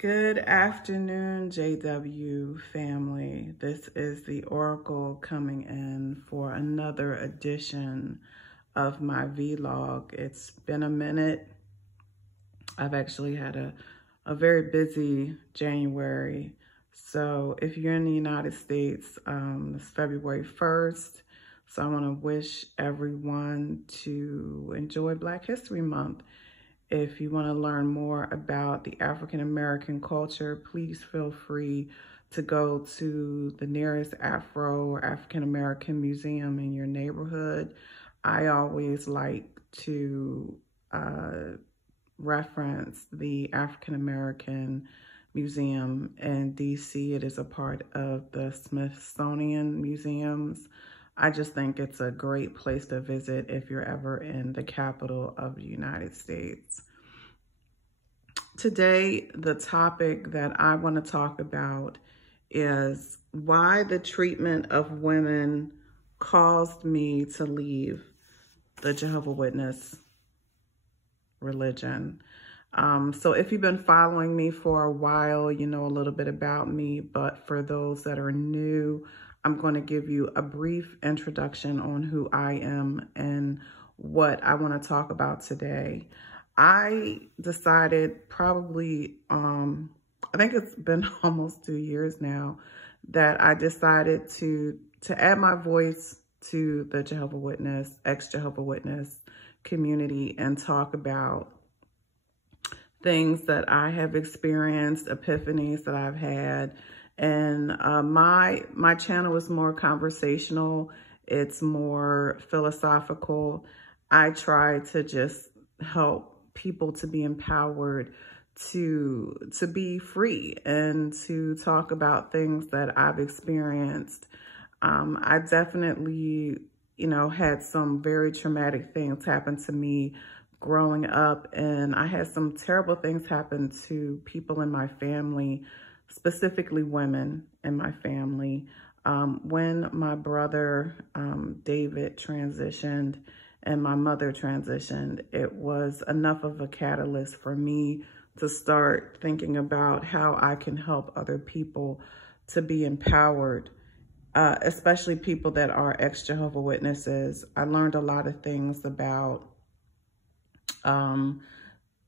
Good afternoon, JW family. This is the Oracle coming in for another edition of my vlog. It's been a minute. I've actually had a very busy January. So if you're in the United States, it's February 1st. So I want to wish everyone to enjoy Black History Month. If you want to learn more about the African American culture, please feel free to go to the nearest Afro or African American museum in your neighborhood. I always like to reference the African American Museum in DC. It is a part of the Smithsonian Museums. I just think it's a great place to visit if you're ever in the capital of the United States. Today, the topic that I want to talk about is why the treatment of women caused me to leave the Jehovah Witness religion. So if you've been following me for a while, you know a little bit about me, but for those that are new, I'm going to give you a brief introduction on who I am and what I want to talk about today. I decided probably, I think it's been almost 2 years now, that I decided to add my voice to the Jehovah Witness, ex-Jehovah Witness community and talk about things that I have experienced, epiphanies that I've had. And my channel is more conversational. It's more philosophical. I try to just help people to be empowered to be free and to talk about things that I've experienced. I definitely, had some very traumatic things happen to me growing up, and I had some terrible things happen to people in my family, specifically women in my family. When my brother, David, transitioned and my mother transitioned, it was enough of a catalyst for me to start thinking about how I can help other people to be empowered, especially people that are ex-Jehovah Witnesses. I learned a lot of things about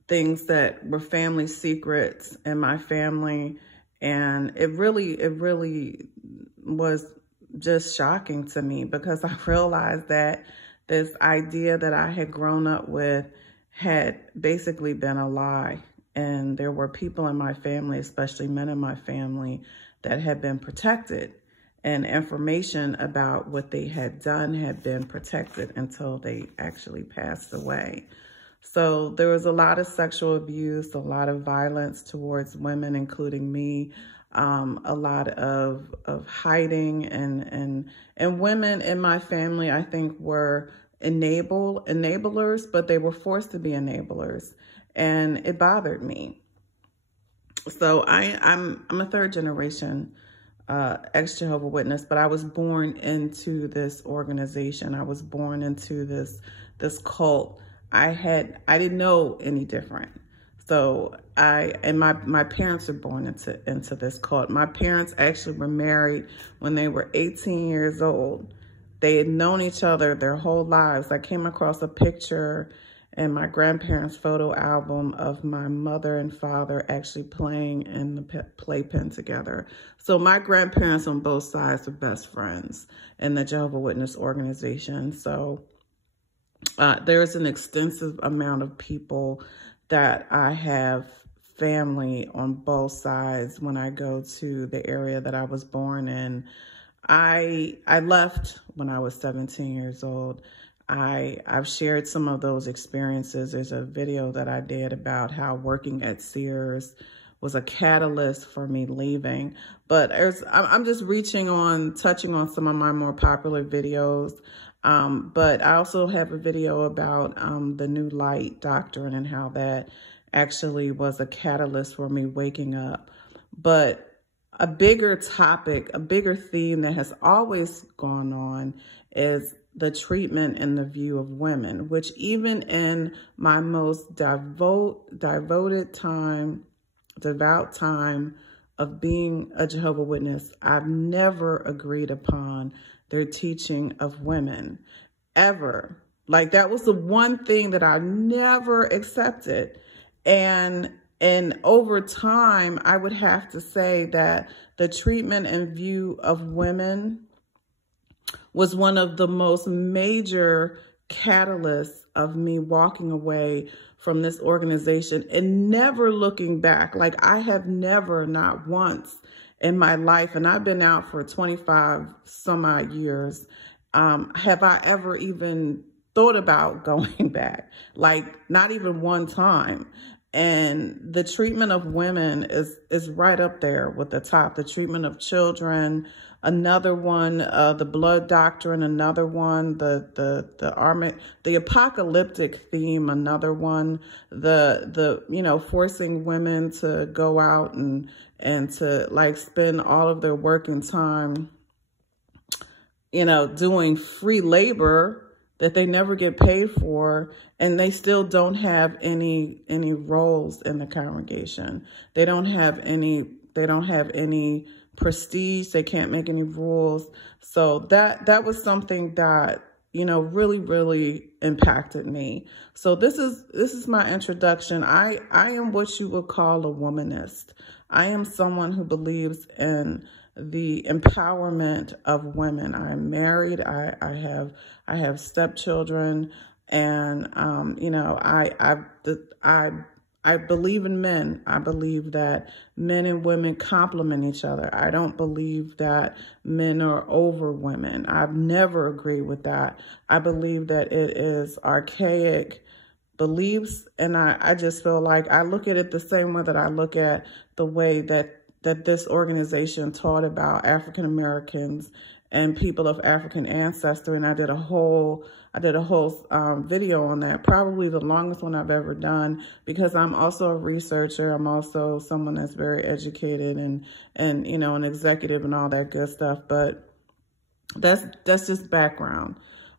things that were family secrets in my family. And it really was just shocking to me, because I realized that this idea that I had grown up with had basically been a lie. And there were people in my family, especially men in my family, that had been protected. And information about what they had done had been protected until they actually passed away. So there was a lot of sexual abuse, a lot of violence towards women, including me, a lot of hiding, and women in my family, I think, were enablers, but they were forced to be enablers, and it bothered me. So I'm a third generation ex-Jehovah Witness, but I was born into this organization. I was born into this cult. I didn't know any different. So my parents were born into this cult. My parents actually were married when they were 18 years old. They had known each other their whole lives. I came across a picture in my grandparents' photo album of my mother and father actually playing in the playpen together. So my grandparents on both sides were best friends in the Jehovah Witness organization. So there's an extensive amount of people that I have family on both sides when I go to the area that I was born in. I left when I was 17 years old. I've shared some of those experiences. There's a video that I did about how working at Sears was a catalyst for me leaving. But I'm just touching on some of my more popular videos. But I also have a video about the New Light doctrine and how that actually was a catalyst for me waking up. But a bigger topic, a bigger theme that has always gone on is the treatment and the view of women, which even in my most devoted time devout time of being a Jehovah Witness, I've never agreed upon their teaching of women, ever. Like, that was the one thing that I never accepted. And over time, I would have to say that the treatment and view of women was one of the most major catalysts of me walking away from this organization and never looking back. Like, I have never, not once in my life, and I've been out for 25 some odd years, have I ever even thought about going back, like not even one time. And the treatment of women is right up there with the top. The treatment of children, another one, the blood doctrine, another one, the apocalyptic theme, another one, the forcing women to go out and to like spend all of their working time, doing free labor that they never get paid for, and they still don't have any roles in the congregation. They don't have any prestige. They can't make any rules. So that was something that, really, really impacted me. So this is my introduction. I am what you would call a womanist. I am someone who believes in the empowerment of women. I'm married. I have stepchildren, and I believe in men. I believe that men and women complement each other. I don't believe that men are over women. I've never agreed with that. I believe that it is archaic beliefs, and I just feel like I look at it the same way that I look at the way that this organization taught about African Americans and people of African ancestry. And I did a whole video on that, probably the longest one I've ever done, because I'm also a researcher. I'm also someone that's very educated and an executive and all that good stuff. But that's just background.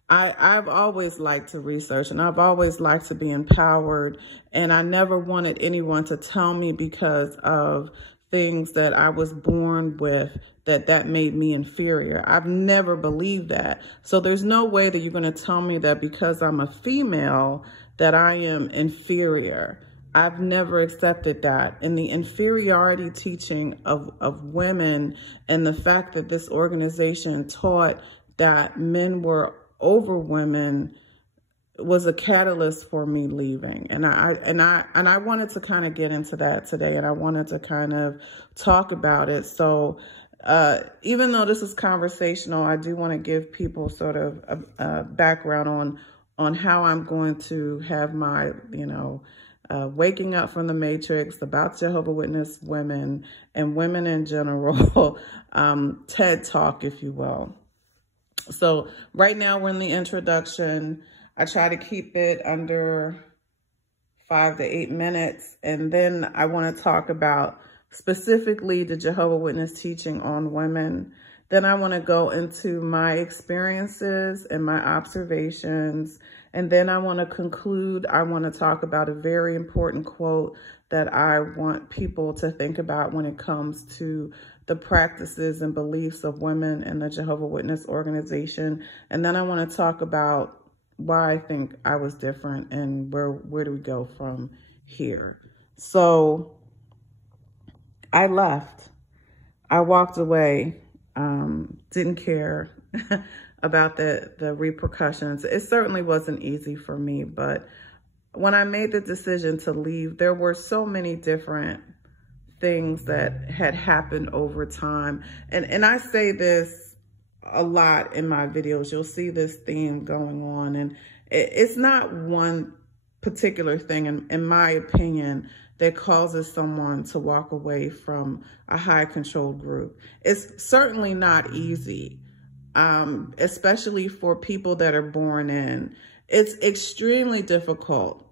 I've always liked to research, and I've always liked to be empowered. And I never wanted anyone to tell me because of things that I was born with that made me inferior. I've never believed that. So there's no way that you're going to tell me that because I'm a female that I am inferior. I've never accepted that. And the inferiority teaching of women, and the fact that this organization taught that men were over women, was a catalyst for me leaving. And I wanted to kind of get into that today, and I wanted to kind of talk about it. So even though this is conversational, I do want to give people sort of a background on how I'm going to have my, waking up from the matrix, about Jehovah Witness women and women in general, TED Talk, if you will. So right now we're in the introduction. I try to keep it under 5 to 8 minutes. And then I want to talk about specifically the Jehovah Witness teaching on women. Then I want to go into my experiences and my observations. And then I want to conclude. I want to talk about a very important quote that I want people to think about when it comes to the practices and beliefs of women in the Jehovah Witness organization. And then I want to talk about why I think I was different and where do we go from here. So I left. I walked away, didn't care about the repercussions. It certainly wasn't easy for me, but when I made the decision to leave, there were so many different things that had happened over time. And I say this a lot in my videos. You'll see this theme going on, and it's not one particular thing, in my opinion, that causes someone to walk away from a high control group. It's certainly not easy, especially for people that are born in. It's extremely difficult.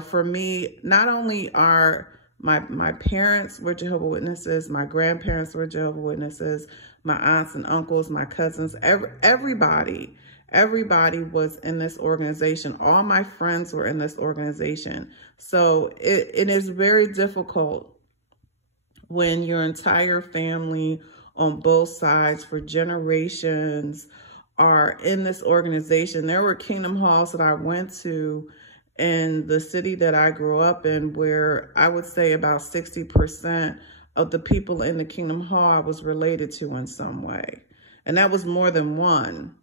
For me, not only are my parents were Jehovah Witnesses, my grandparents were Jehovah Witnesses, my aunts and uncles, my cousins, everybody was in this organization. All my friends were in this organization. So it is very difficult when your entire family on both sides for generations are in this organization. There were Kingdom Halls that I went to in the city that I grew up in, where I would say about 60% of the people in the Kingdom Hall I was related to in some way. And that was more than one.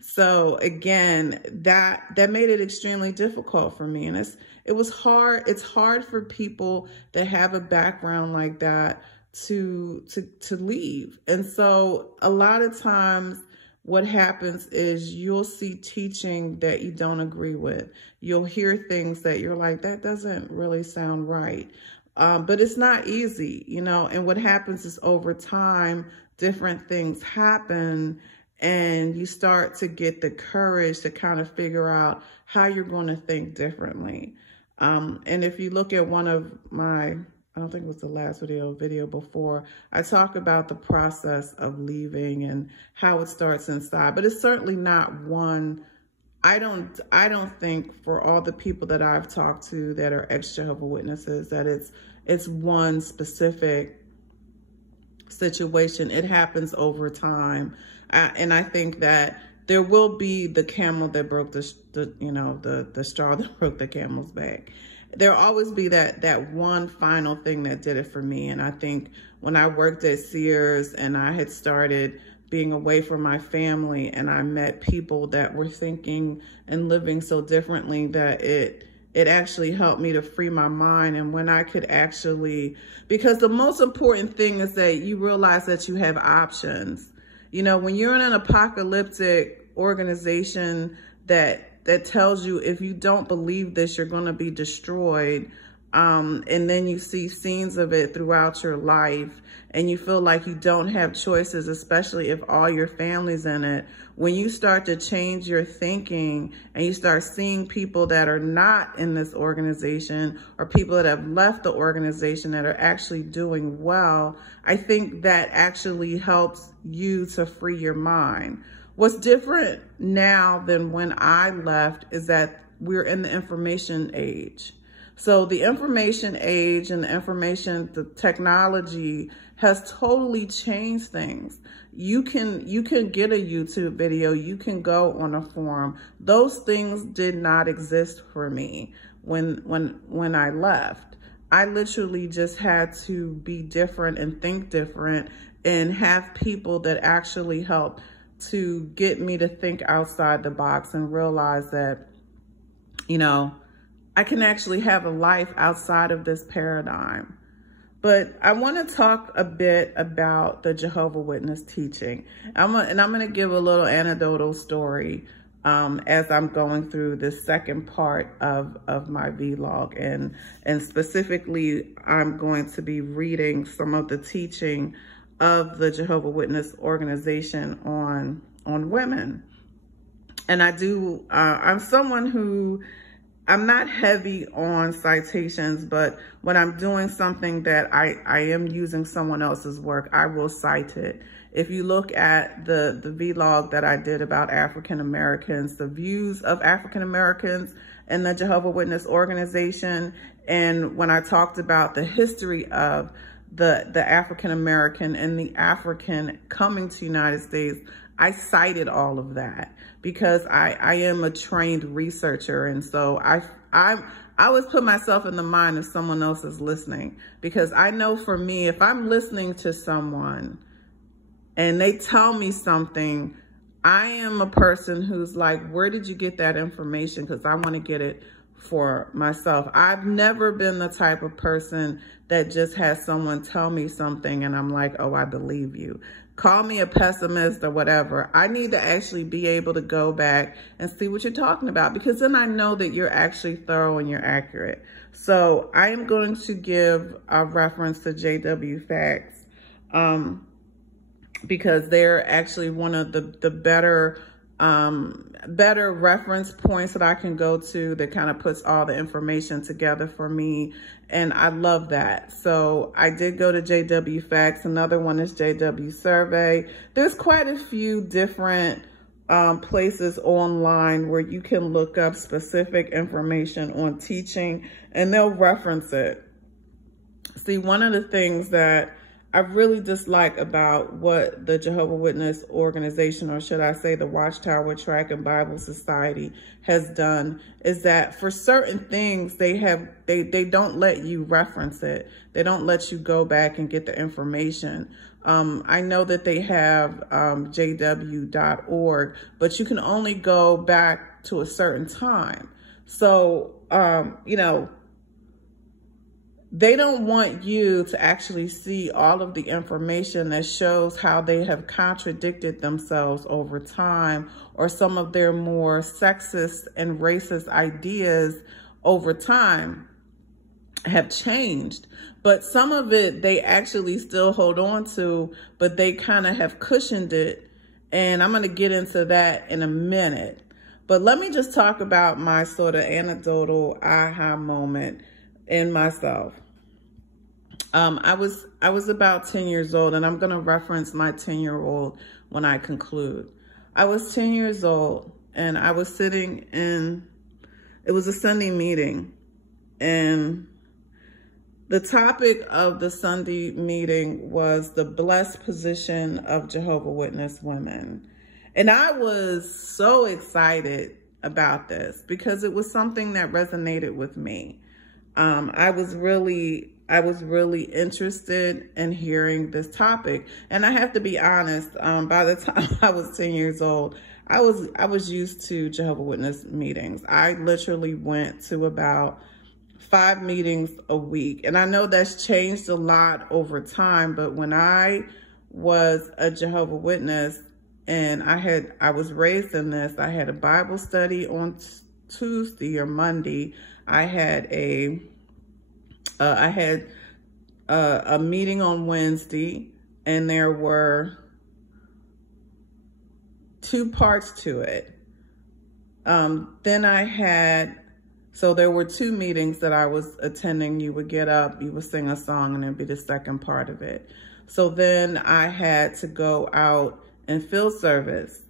So again, that made it extremely difficult for me. And it was hard. It's hard for people that have a background like that to leave. And so a lot of times what happens is you'll see teaching that you don't agree with. You'll hear things that you're like, that doesn't really sound right. But it's not easy, you know, and what happens is over time, different things happen and you start to get the courage to kind of figure out how you're going to think differently. And if you look at one of my, I don't think it was the last video before, I talk about the process of leaving and how it starts inside, but it's certainly not one. I don't think for all the people that I've talked to that are ex-Jehovah Witnesses that it's one specific situation. It happens over time. And I think that there will be the camel that broke the straw that broke the camel's back. There'll always be that one final thing that did it for me. And I think when I worked at Sears and I had started being away from my family and I met people that were thinking and living so differently, that it actually helped me to free my mind. And when I could actually, because the most important thing is that you realize that you have options. You know, when you're in an apocalyptic organization that tells you if you don't believe this, you're going to be destroyed. And then you see scenes of it throughout your life and you feel like you don't have choices, especially if all your family's in it. When you start to change your thinking and you start seeing people that are not in this organization or people that have left the organization that are actually doing well, I think that actually helps you to free your mind. What's different now than when I left is that we're in the information age. So the information age and the technology has totally changed things. You can get a YouTube video, you can go on a forum. Those things did not exist for me when I left. I literally just had to be different and think different and have people that actually help to get me to think outside the box and realize that, you know, I can actually have a life outside of this paradigm. But I want to talk a bit about the Jehovah Witness teaching. I'm going to give a little anecdotal story as I'm going through the second part of my vlog. And specifically, I'm going to be reading some of the teaching of the Jehovah Witness organization on women. And I'm someone who, I'm not heavy on citations, but when I'm doing something that I am using someone else's work, I will cite it. If you look at the vlog that I did about African Americans, the views of African Americans and the Jehovah Witness organization, and when I talked about the history of the African American and the African coming to the United States, I cited all of that because I am a trained researcher. And so I always put myself in the mind of someone else is listening, because I know for me, if I'm listening to someone and they tell me something, I am a person who's like, where did you get that information? Because I want to get it for myself. I've never been the type of person that just has someone tell me something and I'm like, oh, I believe you. Call me a pessimist or whatever. I need to actually be able to go back and see what you're talking about, because then I know that you're actually thorough and you're accurate. So I am going to give a reference to JW Facts because they're actually one of the better reference points that I can go to that kind of puts all the information together for me. And I love that. So I did go to JW Facts. Another one is JW Survey. There's quite a few different places online where you can look up specific information on teaching and they'll reference it. See, one of the things that I really dislike about what the Jehovah Witness organization, or should I say the Watchtower Tract and Bible Society, has done is that for certain things they don't let you reference it. They don't let you go back and get the information. I know that they have jw.org, but you can only go back to a certain time. So, you know, they don't want you to actually see all of the information that shows how they have contradicted themselves over time, or some of their more sexist and racist ideas over time have changed. But some of it they actually still hold on to, but they kind of have cushioned it. And I'm going to get into that in a minute. But let me just talk about my sort of anecdotal aha moment in myself. I was about 10 years old, and I'm going to reference my 10-year-old when I conclude. I was 10 years old, and I was sitting in, it was a Sunday meeting, and the topic of the Sunday meeting was the blessed position of Jehovah Witness women. And I was so excited about this because it was something that resonated with me. I was really interested in hearing this topic. And I have to be honest, by the time I was 10 years old, I was used to Jehovah Witness meetings. I literally went to about 5 meetings a week. And I know that's changed a lot over time, but when I was a Jehovah Witness and I was raised in this, I had a Bible study on Tuesday or Monday. I had a meeting on Wednesday, and there were 2 parts to it. Then I had, so there were 2 meetings that I was attending. You would get up, you would sing a song, and it'd be the second part of it. So then I had to go out and field service.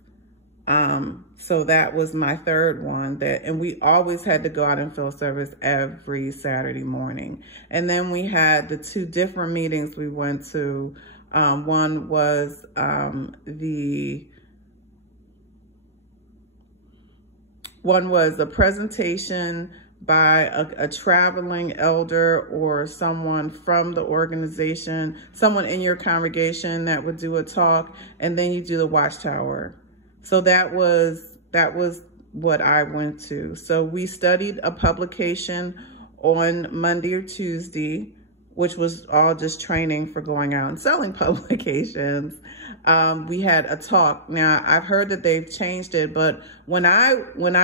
So that was my third one, and we always had to go out and field service every Saturday morning. And then we had the 2 different meetings we went to. One was a presentation by a traveling elder or someone from the organization, someone in your congregation that would do a talk, and then you do the Watchtower. So that was what I went to. So we studied a publication on Monday or Tuesday, which was all just training for going out and selling publications. We had a talk. Now, I've heard that they've changed it, but when I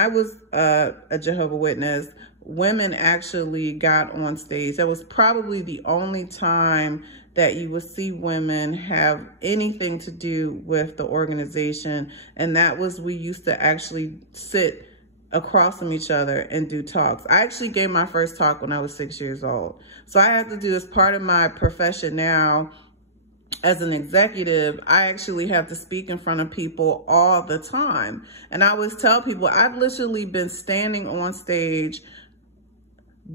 was a Jehovah Witness, women actually got on stage. That was probably the only time that you would see women have anything to do with the organization. And that was, we used to actually sit across from each other and do talks. I actually gave my first talk when I was 6 years old. So I have to do, as part of my profession now, as an executive, I actually have to speak in front of people all the time. And I always tell people, I've literally been standing on stage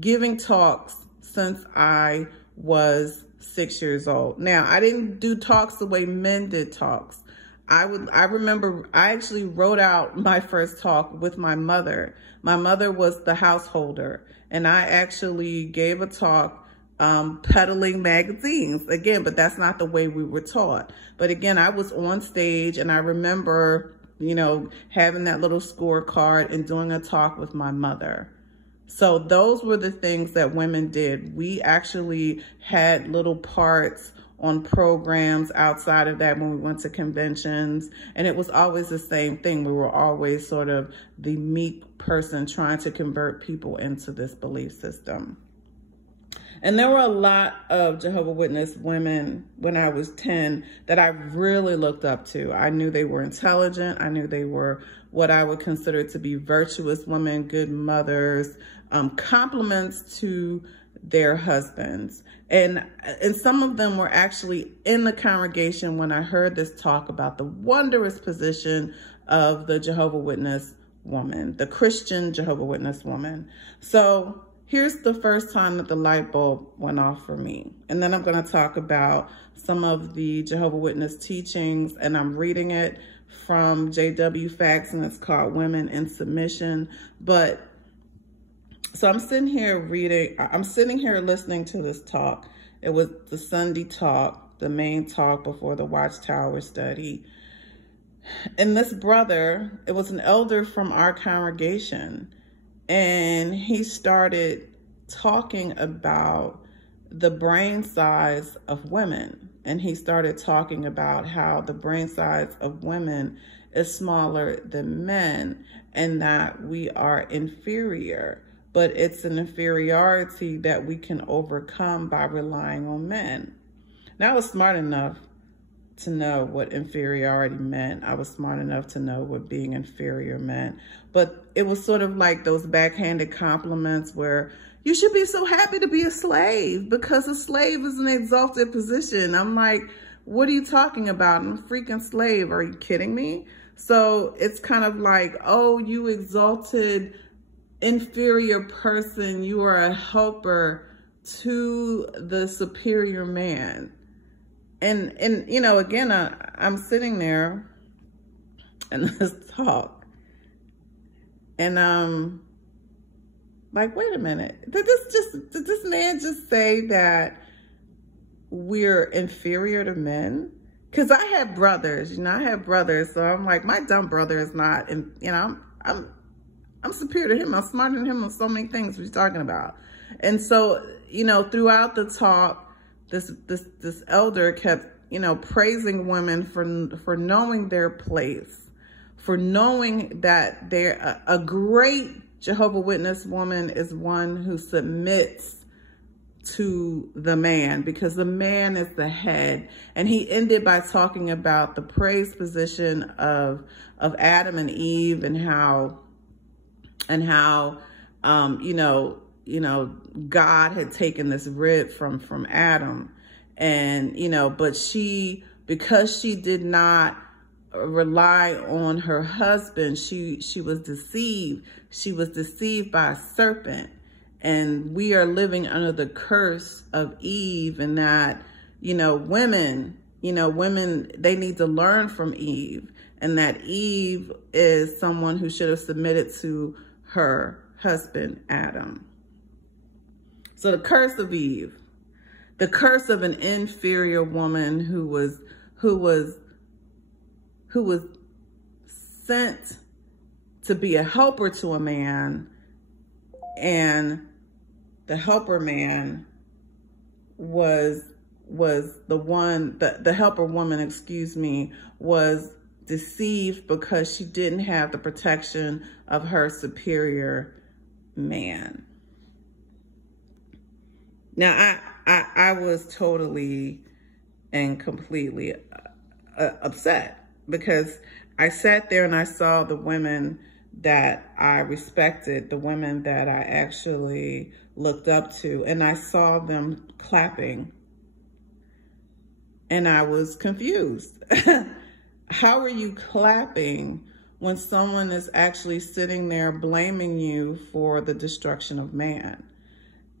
giving talks since I was 6 years old. Now, I didn't do talks the way men did talks. I remember I actually wrote out my first talk with my mother. My mother was the householder, and I actually gave a talk peddling magazines again, but that's not the way we were taught. But again, I was on stage, and I remember, you know, having that little scorecard and doing a talk with my mother. So those were the things that women did. We actually had little parts on programs outside of that when we went to conventions. And it was always the same thing. We were always sort of the meek person trying to convert people into this belief system. And there were a lot of Jehovah Witness women when I was 10 that I really looked up to. I knew they were intelligent. I knew they were what I would consider to be virtuous women, good mothers, compliments to their husbands. And some of them were actually in the congregation when I heard this talk about the wondrous position of the Jehovah Witness woman, the Christian Jehovah Witness woman. So here's the first time that the light bulb went off for me. And then I'm going to talk about some of the Jehovah Witness teachings, and I'm reading it from JW Facts, and it's called Women in Submission. But so I'm sitting here listening to this talk. It was the Sunday talk, the main talk before the Watchtower study. And this brother, it was an elder from our congregation, and he started talking about the brain size of women. And he started talking about how the brain size of women is smaller than men, and that we are inferior. But it's an inferiority that we can overcome by relying on men. Now, I was smart enough to know what inferiority meant. I was smart enough to know what being inferior meant. But it was sort of like those backhanded compliments where you should be so happy to be a slave because a slave is an exalted position. I'm like, what are you talking about? I'm a freaking slave. Are you kidding me? So it's kind of like, oh, you exalted inferior person. You are a helper to the superior man. And you know, again, I'm sitting there in this talk, and I'm like, wait a minute, did this man just say that we're inferior to men? Because I have brothers, you know, so I'm like, my dumb brother is not, and you know, I'm superior to him. I'm smarter than him on so many things we're talking about. And so, you know, throughout the talk, this elder kept, you know, praising women for knowing their place, for knowing that they're a great Jehovah Witness woman is one who submits to the man, because the man is the head. And he ended by talking about the praise position of Adam and Eve, and how you know, God had taken this rib from Adam, and, you know, but because she did not rely on her husband, she was deceived. She was deceived by a serpent. And we are living under the curse of Eve, and that, you know, women, they need to learn from Eve, and that Eve is someone who should have submitted to her husband, Adam. So the curse of Eve, the curse of an inferior woman who was sent to be a helper to a man, and the helper man was the helper woman, excuse me, was deceived because she didn't have the protection of her superior man. Now, I was totally and completely upset, because I sat there and I saw the women that I respected, the women that I actually looked up to, and I saw them clapping, and I was confused. How are you clapping when someone is actually sitting there blaming you for the destruction of man?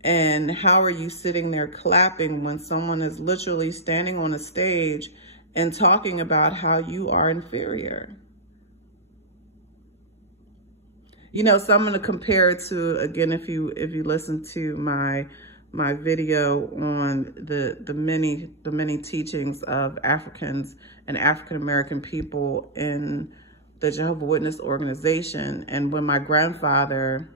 And how are you sitting there clapping when someone is literally standing on a stage and talking about how you are inferior? You know, so I'm going to compare it to, again, if you listen to my video on the many teachings of Africans and African American people in the Jehovah Witness organization, and when my grandfather,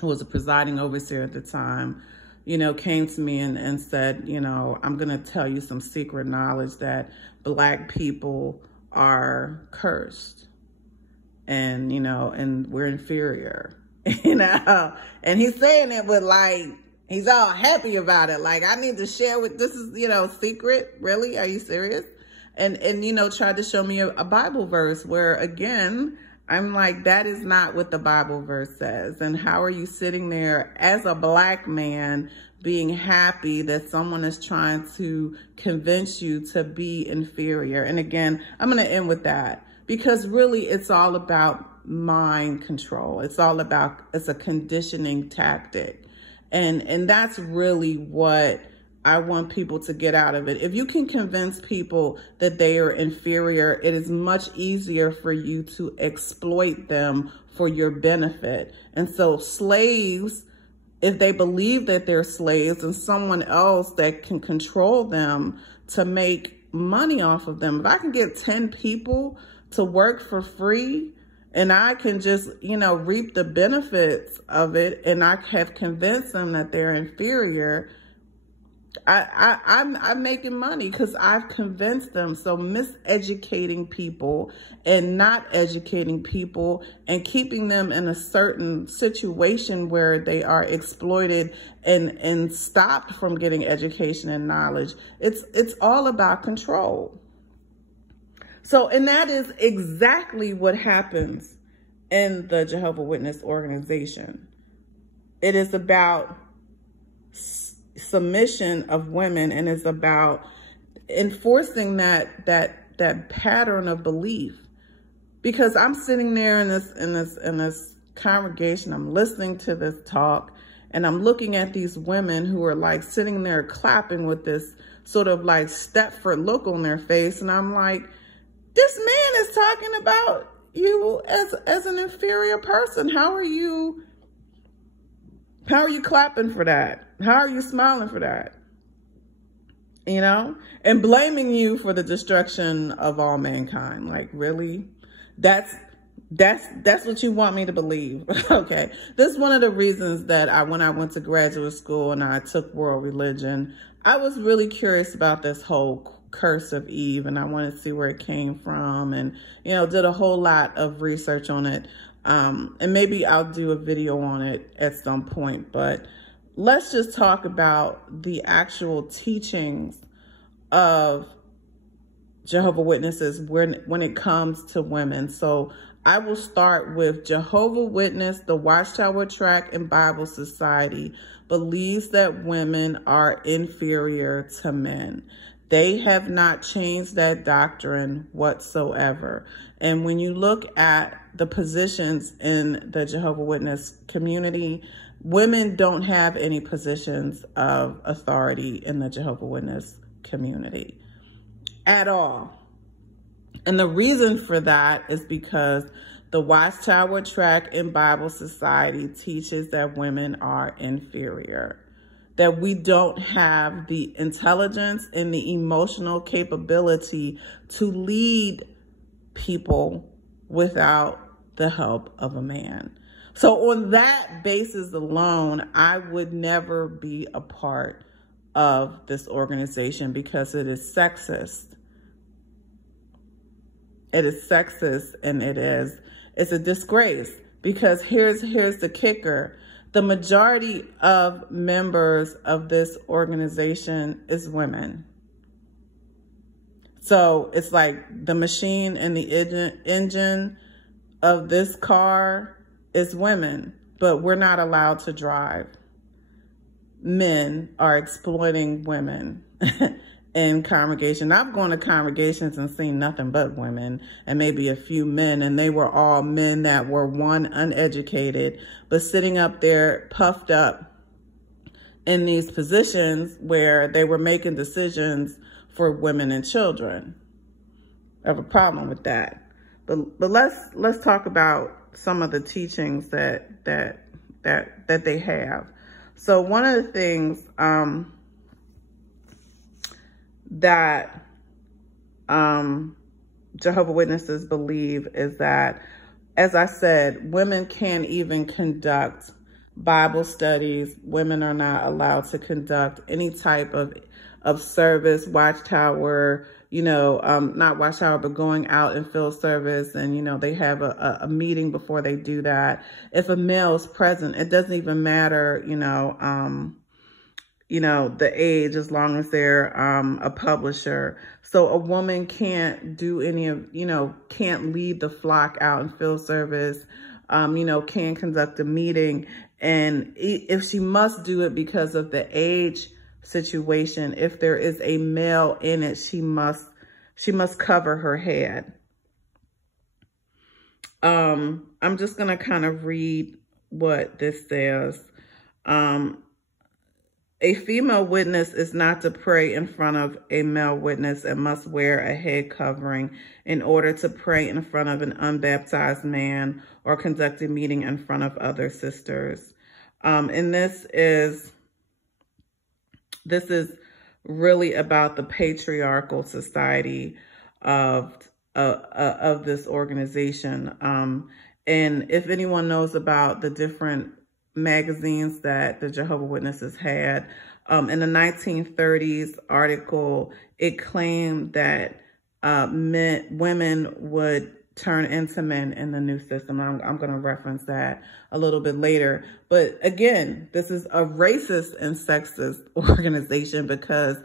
who was a presiding overseer at the time, you know, came to me and said, you know, I'm going to tell you some secret knowledge that Black people are cursed, and, you know, and we're inferior, you know, and he's saying it with, like, he's all happy about it. Like, I need to share with, this is, you know, secret. Really? Are you serious? And you know, tried to show me a Bible verse where, again, I'm like, that is not what the Bible verse says. And how are you sitting there as a Black man being happy that someone is trying to convince you to be inferior? And again, I'm going to end with that, because really it's all about mind control. It's all about, it's a conditioning tactic. And that's really what I want people to get out of it. If you can convince people that they are inferior, it is much easier for you to exploit them for your benefit. And so slaves, if they believe that they're slaves, and someone else that can control them to make money off of them, if I can get 10 people to work for free and I can just, reap the benefits of it, and I have convinced them that they're inferior, I'm making money because I've convinced them. So miseducating people and not educating people and keeping them in a certain situation where they are exploited and stopped from getting education and knowledge, it's all about control. So, and that is exactly what happens in the Jehovah Witness organization. It is about submission of women, and it's about enforcing that pattern of belief. Because I'm sitting there in this congregation, I'm listening to this talk, and I'm looking at these women who are like sitting there clapping with this sort of like Stepford look on their face, and I'm like, this man is talking about you as an inferior person. How are you clapping for that? How are you smiling for that? And blaming you for the destruction of all mankind. Like, really? That's what you want me to believe. Okay. This is one of the reasons that when I went to graduate school and I took world religion, I was really curious about this whole curse of Eve, and I wanted to see where it came from, and, did a whole lot of research on it. And maybe I'll do a video on it at some point, but let's just talk about the actual teachings of Jehovah Witnesses when it comes to women. So I will start with Jehovah Witness. The Watchtower Tract and Bible Society believes that women are inferior to men. They have not changed that doctrine whatsoever. And when you look at the positions in the Jehovah Witness community, women don't have any positions of authority in the Jehovah Witness community at all. And the reason for that is because the Watchtower Tract and Bible Society teaches that women are inferior, that we don't have the intelligence and the emotional capability to lead people without the help of a man. So on that basis alone, I would never be a part of this organization because it is sexist. It is sexist, and it's a disgrace, because here's the kicker. The majority of members of this organization is women. So it's like the machine and the engine of this car is women, but we're not allowed to drive. Men are exploiting women in congregation. I've gone to congregations and seen nothing but women and maybe a few men, and they were all men that were, one, uneducated, but sitting up there puffed up in these positions where they were making decisions for women and children. I have a problem with that. But let's talk about some of the teachings that they have. So one of the things that Jehovah Witnesses believe is that, as I said, women can't even conduct Bible studies. Women are not allowed to conduct any type of service, watchtower, not watchtower, but going out and field service. And, they have a meeting before they do that. If a male is present, it doesn't even matter, the age, as long as they're a publisher. So a woman can't do any of, can't lead the flock out in field service, can't conduct a meeting. And if she must do it because of the age situation, if there is a male in it, she must cover her head. I'm just going to kind of read what this says. A female witness is not to pray in front of a male witness and must wear a head covering in order to pray in front of an unbaptized man or conduct a meeting in front of other sisters. And this is really about the patriarchal society of this organization. And if anyone knows about the different magazines that the Jehovah Witnesses had, in the 1930s article, it claimed that women would turn into men in the new system. I'm going to reference that a little bit later. But again, this is a racist and sexist organization, because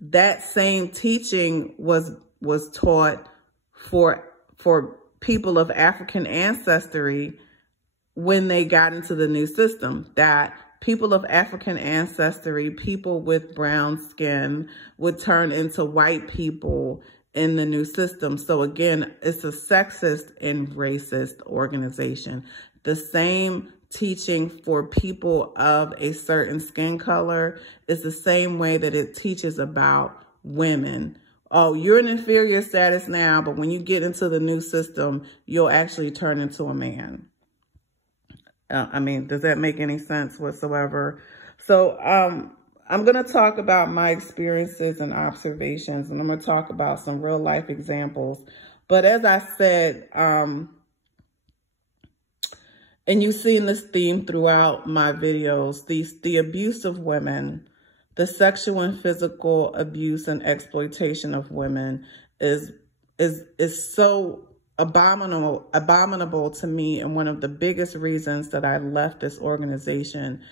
that same teaching was taught for people of African ancestry when they got into the new system, that people of African ancestry, people with brown skin, would turn into white people in the new system. So again, it's a sexist and racist organization. The same teaching for people of a certain skin color is the same way that it teaches about women. Oh, you're an inferior status now, but when you get into the new system, you'll actually turn into a man. I mean, does that make any sense whatsoever? So I'm going to talk about my experiences and observations, and I'm going to talk about some real life examples. But as I said, and you've seen this theme throughout my videos, the abuse of women, the sexual and physical abuse and exploitation of women is so abominable to me, and one of the biggest reasons that I left this organization.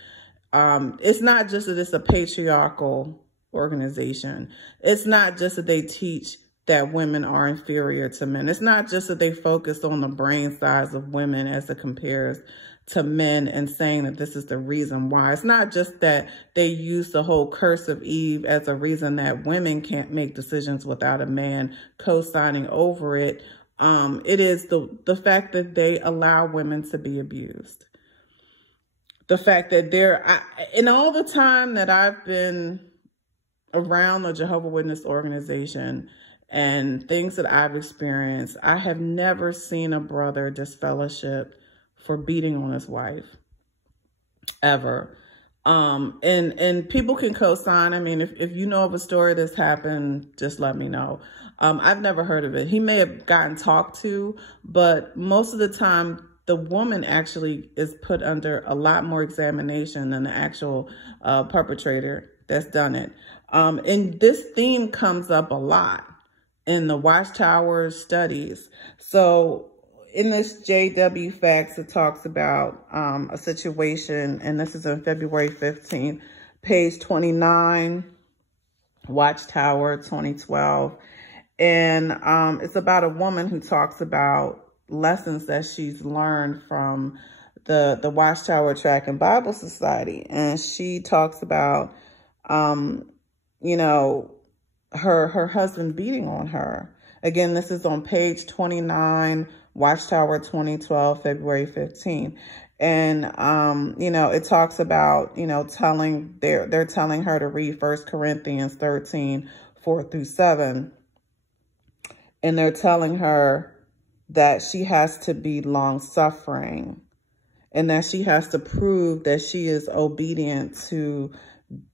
It's not just that it's a patriarchal organization. It's not just that they teach that women are inferior to men. It's not just that they focus on the brain size of women as it compares to men and saying that this is the reason why. It's not just that they use the whole curse of Eve as a reason that women can't make decisions without a man co-signing over it. It is the fact that they allow women to be abused. The fact that in all the time that I've been around the Jehovah Witness organization and things that I've experienced, I have never seen a brother disfellowship for beating on his wife, ever. And people can co-sign. I mean, if you know of a story that's happened, just let me know. I've never heard of it. He may have gotten talked to, but most of the time, the woman actually is put under a lot more examination than the actual perpetrator that's done it. And this theme comes up a lot in the Watchtower studies. So in this JW Facts, it talks about a situation, and this is on February 15th, page 29, Watchtower 2012. And it's about a woman who talks about lessons that she's learned from the Watchtower Tract and Bible Society. And she talks about, you know, her husband beating on her. Again, this is on page 29, Watchtower 2012, February 15th. And, you know, it talks about, you know, they're telling her to read 1 Corinthians 13, 4-7. And they're telling her that she has to be long-suffering and that she has to prove that she is obedient to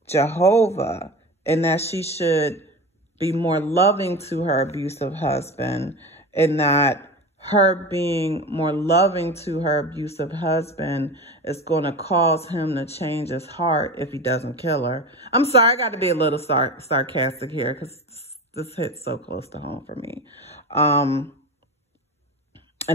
Jehovah, and that she should be more loving to her abusive husband, and that her being more loving to her abusive husband is going to cause him to change his heart if he doesn't kill her. I'm sorry, I got to be a little sarcastic here because this hits so close to home for me. And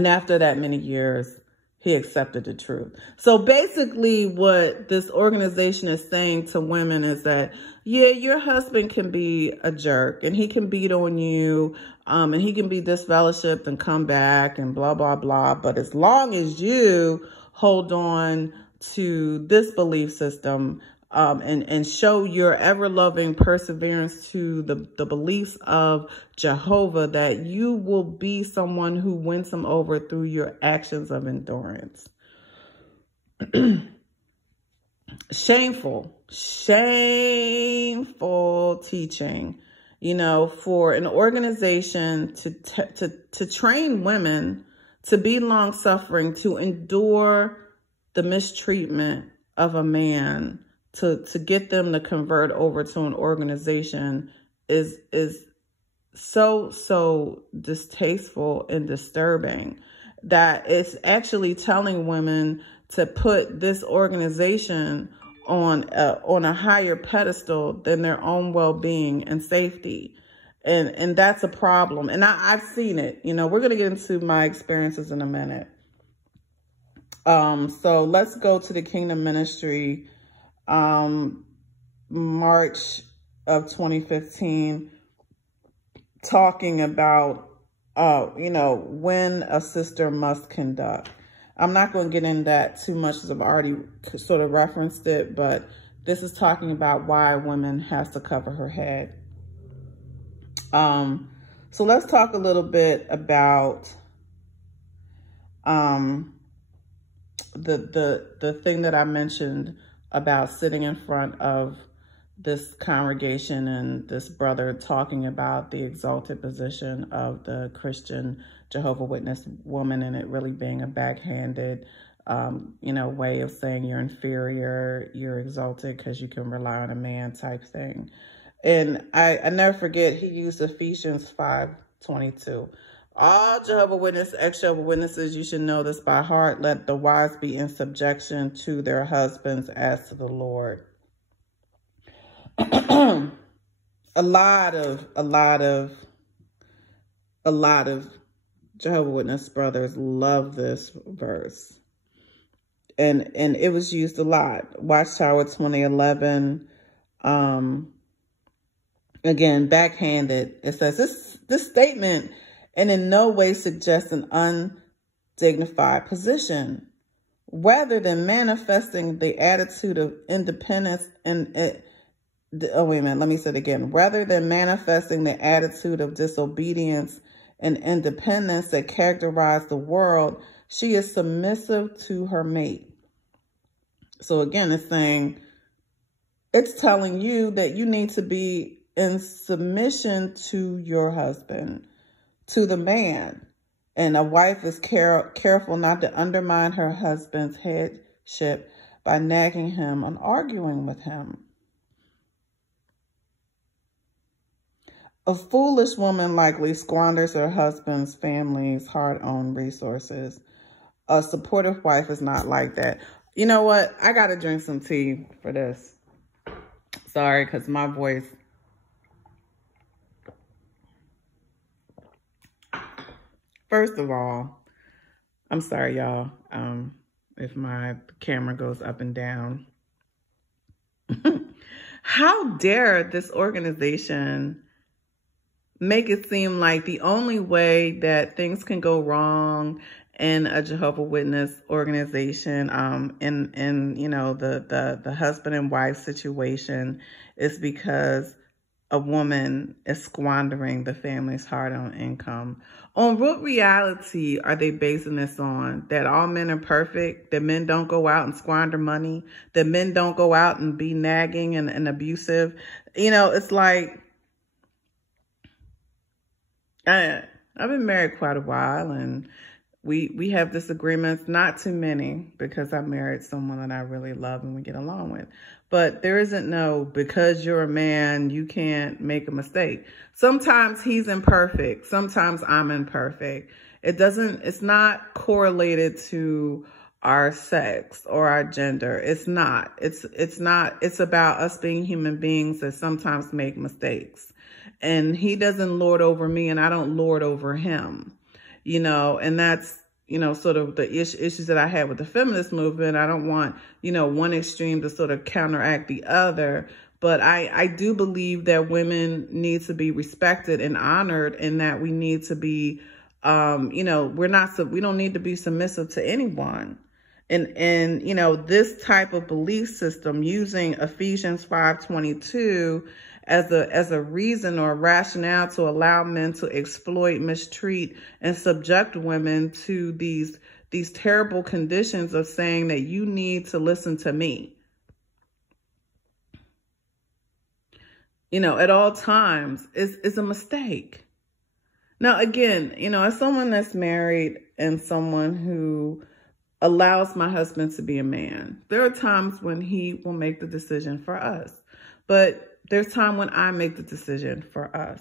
after that many years, he accepted the truth. So basically what this organization is saying to women is that, yeah, your husband can be a jerk and he can beat on you, and he can be disfellowshipped and come back and blah, blah, blah. But as long as you hold on to this belief system, and show your ever-loving perseverance to the beliefs of Jehovah, that you will be someone who wins them over through your actions of endurance. Shameful teaching, you know, for an organization to train women to be long-suffering, to endure the mistreatment of a man, to get them to convert over to an organization is so distasteful and disturbing that it's actually telling women to put this organization on a higher pedestal than their own well-being and safety. And that's a problem. And I've seen it. You know, we're going to get into my experiences in a minute. So let's go to the Kingdom Ministry, March of 2015, talking about, you know, when a sister must conduct. I'm not going to get into that too much because I've already sort of referenced it, but this is talking about why a woman has to cover her head. So let's talk a little bit about the thing that I mentioned about sitting in front of this congregation and this brother talking about the exalted position of the Christian Jehovah Witness woman, and it really being a backhanded, you know, way of saying you're inferior, you're exalted because you can rely on a man type thing. And I never forget, he used Ephesians 5:22. All Jehovah Witness, ex-Jehovah Witnesses, you should know this by heart. Let the wives be in subjection to their husbands as to the Lord. A lot of Jehovah Witness brothers love this verse. And it was used a lot. Watchtower 2011. Again, backhanded. It says this statement and in no way suggests an undignified position. Rather than manifesting the attitude of independence rather than manifesting the attitude of disobedience and independence that characterize the world, she is submissive to her mate. So again, it's telling you that you need to be in submission to your husband, to the man. And a wife is careful not to undermine her husband's headship by nagging him and arguing with him. A foolish woman likely squanders her husband's family's hard-earned resources. A supportive wife is not like that. You know what? I got to drink some tea for this. Sorry, because my voice... First of all, I'm sorry, y'all, if my camera goes up and down. How dare this organization make it seem like the only way that things can go wrong in a Jehovah Witness organization, in you know, the husband and wife situation is because a woman is squandering the family's hard-earned income. On what reality are they basing this on? That all men are perfect? That men don't go out and squander money? That men don't go out and be nagging and abusive? You know, it's like, I've been married quite a while, and we have disagreements, not too many, because I married someone that I really love and we get along with. But there isn't no, because you're a man, you can't make a mistake. Sometimes he's imperfect. Sometimes I'm imperfect. It's not correlated to our sex or our gender. It's not. It's about us being human beings that sometimes make mistakes. And he doesn't lord over me and I don't lord over him, you know, and that's, you know, sort of the issues that I had with the feminist movement. I don't want, you know, one extreme to sort of counteract the other. But I do believe that women need to be respected and honored, and that we need to be, you know, we don't need to be submissive to anyone. And you know, this type of belief system, using Ephesians 5:22 as a reason or a rationale to allow men to exploit, mistreat, and subject women to these terrible conditions of saying that you need to listen to me. at all times is a mistake. Now, again, as someone that's married and someone who allows my husband to be a man, there are times when he will make the decision for us, but there's time when I make the decision for us.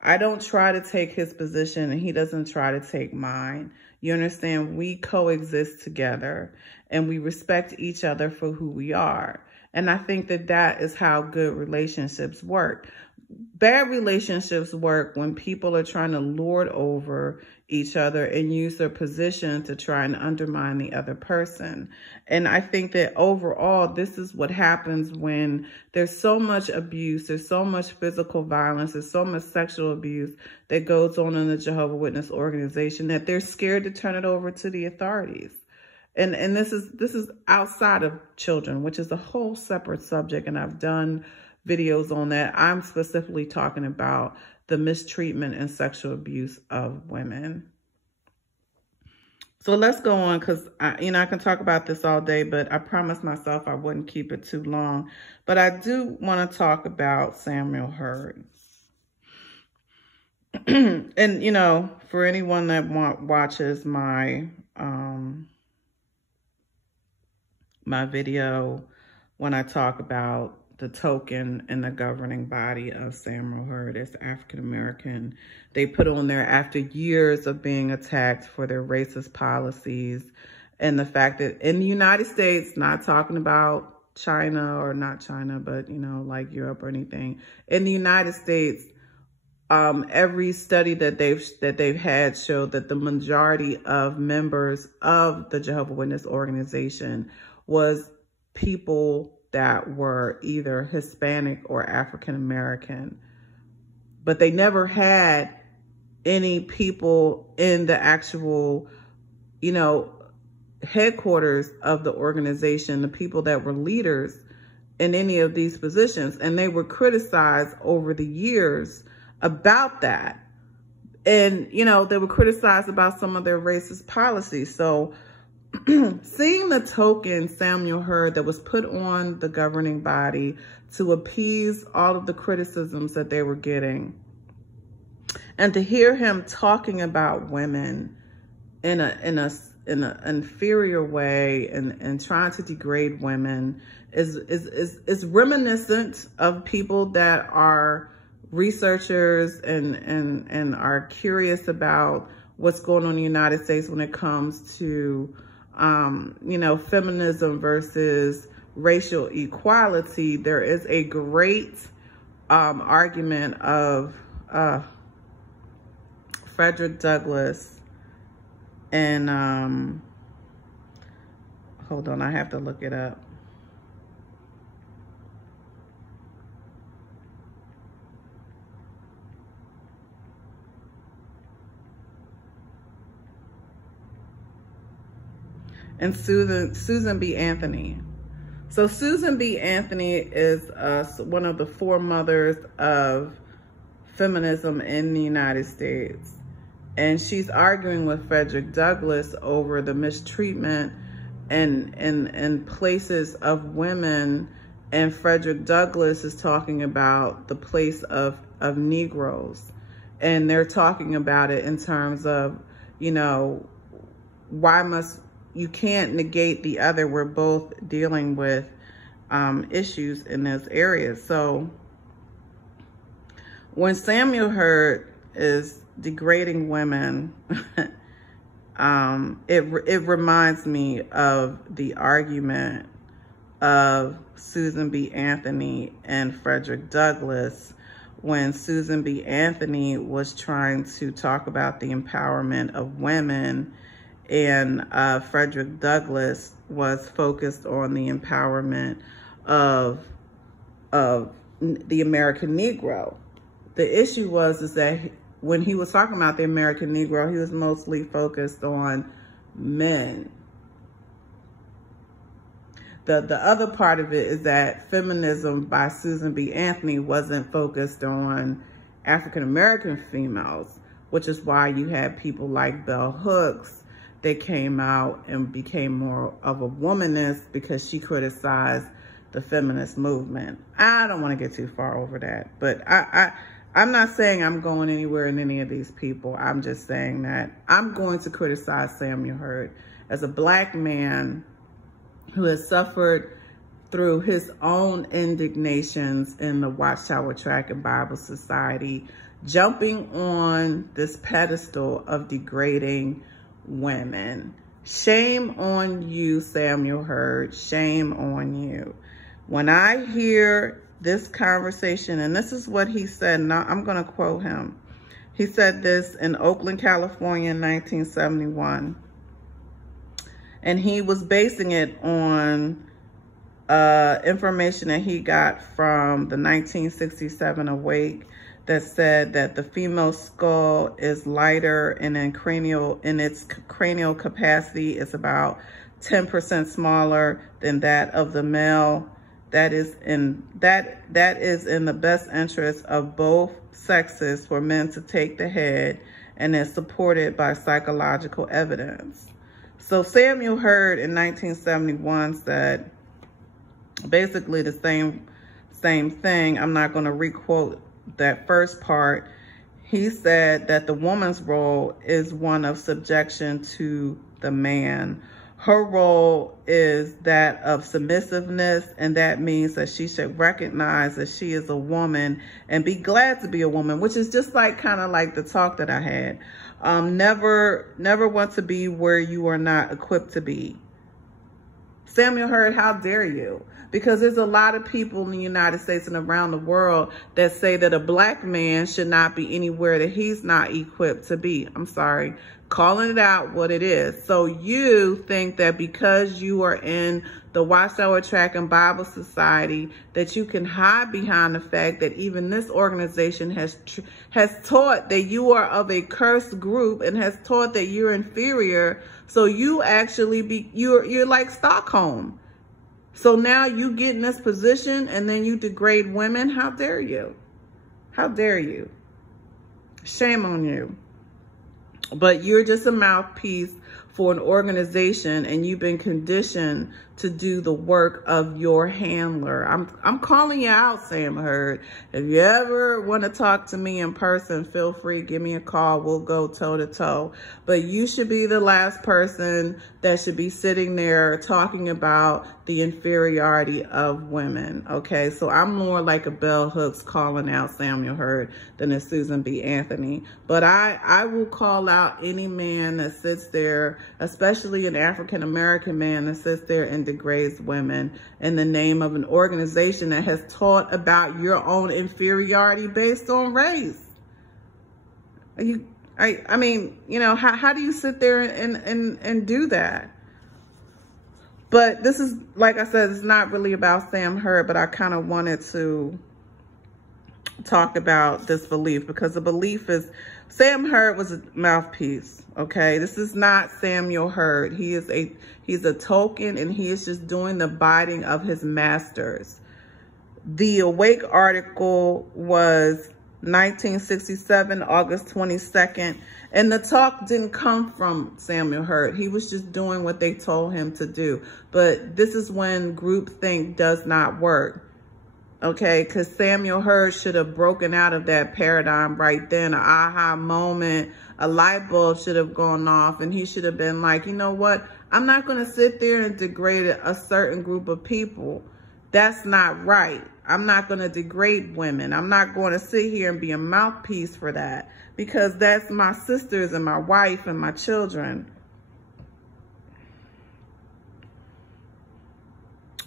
I don't try to take his position and he doesn't try to take mine. You understand? We coexist together and we respect each other for who we are. And I think that that is how good relationships work. Bad relationships work when people are trying to lord over each other and use their position to try and undermine the other person. And I think that overall, this is what happens when there's so much abuse, there's so much physical violence, there's so much sexual abuse that goes on in the Jehovah Witness organization that they're scared to turn it over to the authorities. And this is outside of children, which is a whole separate subject. And I've done videos on that. I'm specifically talking about the mistreatment and sexual abuse of women. So let's go on, because I can talk about this all day, but I promised myself I wouldn't keep it too long. But I do want to talk about Samuel Hurd. And, for anyone that watches my my video when I talk about the token and the governing body of Samuel Hurd as African-American, they put on there after years of being attacked for their racist policies and the fact that in the United States, not talking about China or not China, but, like Europe or anything, in the United States, every study that they've had showed that the majority of members of the Jehovah Witness organization was people that were either Hispanic or African American, but they never had any people in the actual, headquarters of the organization, the people that were leaders in any of these positions. And they were criticized over the years about that. And, they were criticized about some of their racist policies. So seeing the token Samuel Hurd that was put on the governing body to appease all of the criticisms that they were getting, and to hear him talking about women in an inferior way and trying to degrade women is reminiscent of people that are researchers and are curious about what's going on in the United States when it comes to feminism versus racial equality. There is a great argument of Frederick Douglass and hold on, I have to look it up. And Susan B. Anthony. So Susan B. Anthony is one of the foremothers of feminism in the United States. And she's arguing with Frederick Douglass over the mistreatment and places of women. And Frederick Douglass is talking about the place of Negroes. And they're talking about it in terms of, you can't negate the other. We're both dealing with issues in those areas. So when Samuel Hurd is degrading women, it reminds me of the argument of Susan B. Anthony and Frederick Douglass when Susan B. Anthony was trying to talk about the empowerment of women, and Frederick Douglass was focused on the empowerment of the American Negro. The issue is that when he was talking about the American Negro, he was mostly focused on men. The other part of it is that feminism by Susan B. Anthony wasn't focused on African-American females, which is why you had people like Bell Hooks that came out and became more of a womanist because she criticized the feminist movement. I don't want to get too far over that, but I'm not saying I'm going anywhere in any of these people. I'm just saying that I'm going to criticize Samuel Hurd as a black man who has suffered through his own indignations in the Watchtower Tract and Bible Society, jumping on this pedestal of degrading women. Shame on you, Samuel Hurd. Shame on you. When I hear this conversation, and this is what he said, now I'm going to quote him. He said this in Oakland, California in 1971. And he was basing it on information that he got from the 1967 Awake that said that the female skull is lighter and in its cranial capacity is about 10% smaller than that of the male. That is in the best interest of both sexes for men to take the head, and is supported by psychological evidence. So Samuel Hurd in 1971 said basically the same thing. I'm not going to requote that first part. He said that the woman's role is one of subjection to the man. Her role is that of submissiveness, and that means that she should recognize that she is a woman and be glad to be a woman, which is just like kind of like the talk that I had. Never want to be where you are not equipped to be. Samuel Hurd, how dare you? Because there's a lot of people in the United States and around the world that say that a black man should not be anywhere that he's not equipped to be. I'm sorry, calling it out what it is. So you think that because you are in the Watchtower Tract and Bible Society that you can hide behind the fact that even this organization has taught that you are of a cursed group and has taught that you're inferior. So you actually you're like Stockholm. So now you get in this position and then you degrade women. How dare you? How dare you? Shame on you. But you're just a mouthpiece for an organization, and you've been conditioned to do the work of your handler. I'm calling you out, Sam Hurd. If you ever want to talk to me in person, feel free, give me a call. We'll go toe to toe. But you should be the last person that should be sitting there talking about the inferiority of women. Okay, so I'm more like a bell hooks calling out Samuel Hurd than a Susan B. Anthony. But I will call out any man that sits there, especially an African-American man that sits there and degrades women in the name of an organization that has taught about your own inferiority based on race. I mean, you know, how do you sit there and do that? But this is, like I said, it's not really about Sam Hurd, but I kind of wanted to talk about this belief, because the belief is Sam Hurd was a mouthpiece. Okay, this is not Samuel Hurd. He's a token, and he is just doing the biting of his masters. The Awake article was 1967, August 22nd. And the talk didn't come from Samuel Hurd. He was just doing what they told him to do. But this is when groupthink does not work. Okay, because Samuel Hurd should have broken out of that paradigm right then. An aha moment, a light bulb should have gone off, and he should have been like, you know what? I'm not going to sit there and degrade a certain group of people. That's not right. I'm not going to degrade women. I'm not going to sit here and be a mouthpiece for that, because that's my sisters and my wife and my children.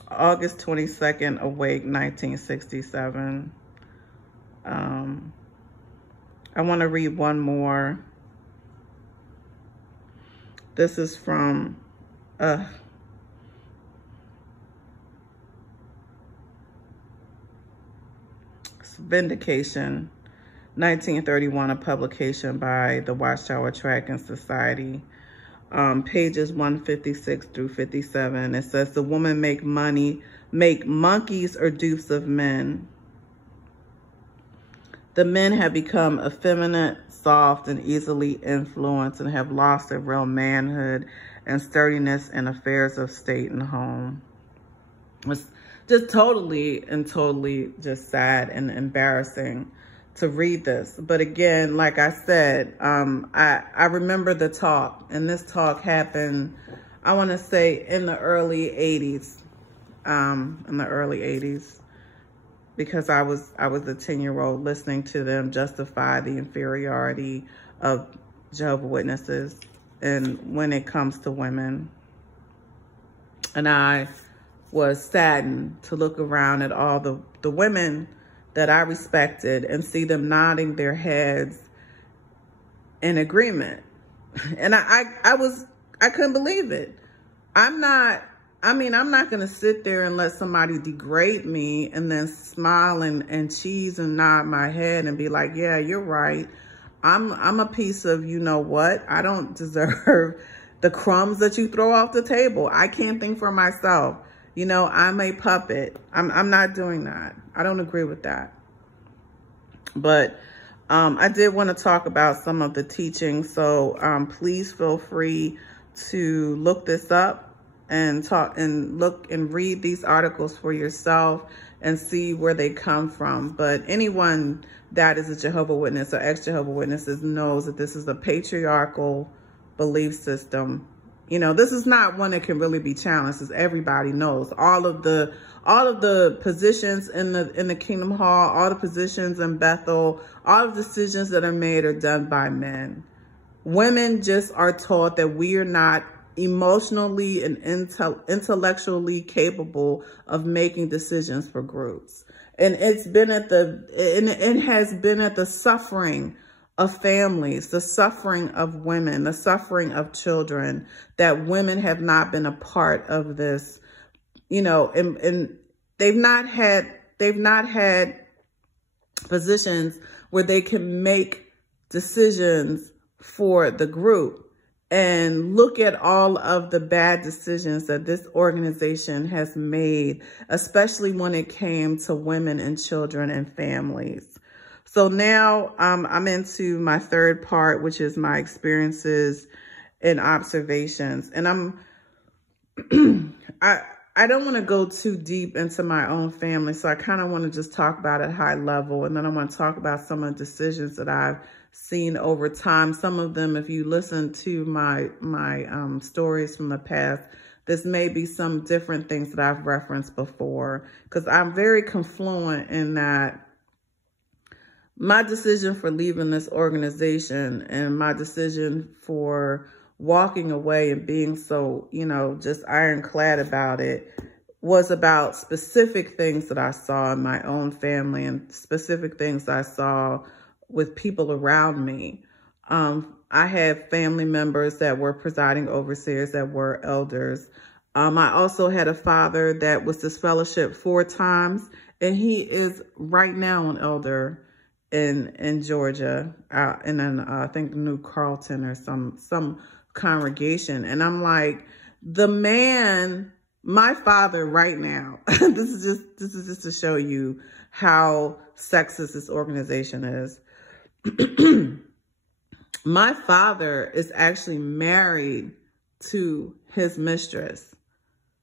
August 22nd, Awake, 1967. I want to read one more. This is from Vindication, 1931, a publication by the Watchtower Tract and Society. Pages 156 through 57. It says, the woman make monkeys or dupes of men. The men have become effeminate, soft, and easily influenced, and have lost their real manhood and sturdiness in affairs of state and home. just totally and totally just sad and embarrassing to read this. But again, like I said, I remember the talk, and this talk happened, I want to say in the early 80s, because I was a 10-year-old listening to them justify the inferiority of Jehovah Witnesses and when it comes to women. And I was saddened to look around at all the women that I respected and see them nodding their heads in agreement. And I couldn't believe it. I'm not going to sit there and let somebody degrade me and then smile and cheese and nod my head and be like, yeah, you're right. I'm a piece of, you know what? I don't deserve the crumbs that you throw off the table. I can't think for myself. You know, I'm a puppet. I'm not doing that. I don't agree with that. But I did want to talk about some of the teaching. So please feel free to look this up and look and read these articles for yourself and see where they come from. But anyone that is a Jehovah Witness or ex-Jehovah Witnesses knows that this is a patriarchal belief system. You know, this is not one that can really be challenged, as everybody knows. All of the positions in the Kingdom Hall, all the positions in Bethel, all of the decisions that are made are done by men. Women just are taught that we are not emotionally and intellectually capable of making decisions for groups. And it has been at the suffering of families, the suffering of women, the suffering of children, that women have not been a part of this, you know, and they've not had positions where they can make decisions for the group. And look at all of the bad decisions that this organization has made, especially when it came to women and children and families. So now I'm into my third part, which is my experiences and observations. And I don't want to go too deep into my own family, so I kind of want to just talk about it high level. And then I want to talk about some of the decisions that I've seen over time. Some of them, if you listen to my stories from the past, this may be some different things that I've referenced before, because I'm very confluent in that my decision for leaving this organization and my decision for walking away and being so, you know, just ironclad about it was about specific things that I saw in my own family and specific things I saw with people around me. I had family members that were presiding overseers, that were elders. I also had a father that was disfellowshipped 4 times, and he is right now an elder in Georgia, and then I think New Carlton or some congregation. And I'm like, the man, my father right now, this is just to show you how sexist this organization is. My father is actually married to his mistress.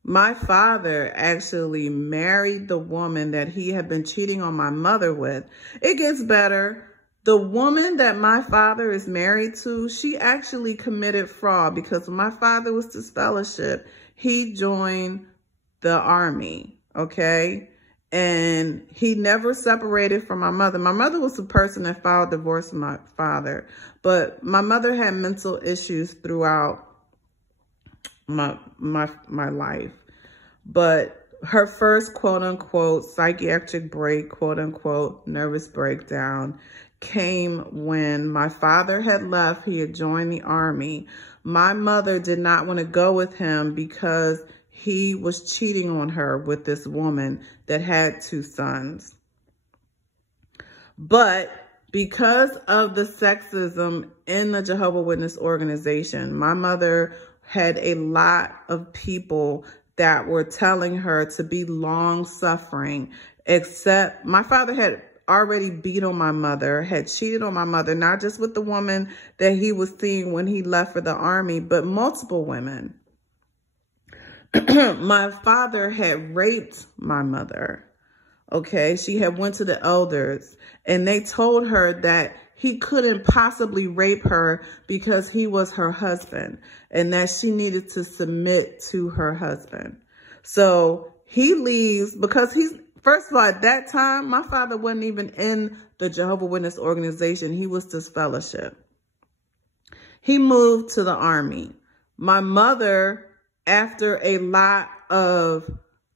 My father actually married the woman that he had been cheating on my mother with. It gets better. The woman that my father is married to, she actually committed fraud, because when my father was disfellowshipped, he joined the army, okay? And he never separated from my mother. My mother was the person that filed divorce from my father, but my mother had mental issues throughout my life. But her first quote unquote psychiatric break, quote unquote nervous breakdown, came when my father had left. He had joined the army. My mother did not want to go with him because he was cheating on her with this woman that had 2 sons. But because of the sexism in the Jehovah Witness organization, my mother had a lot of people that were telling her to be long-suffering, except my father had already beat on my mother, had cheated on my mother, not just with the woman that he was seeing when he left for the army, but multiple women. my father had raped my mother. Okay, she had went to the elders and they told her that he couldn't possibly rape her because he was her husband and that she needed to submit to her husband. So he leaves because first of all, at that time, my father wasn't even in the Jehovah Witness organization. He was disfellowship. He moved to the army. My mother, after a lot of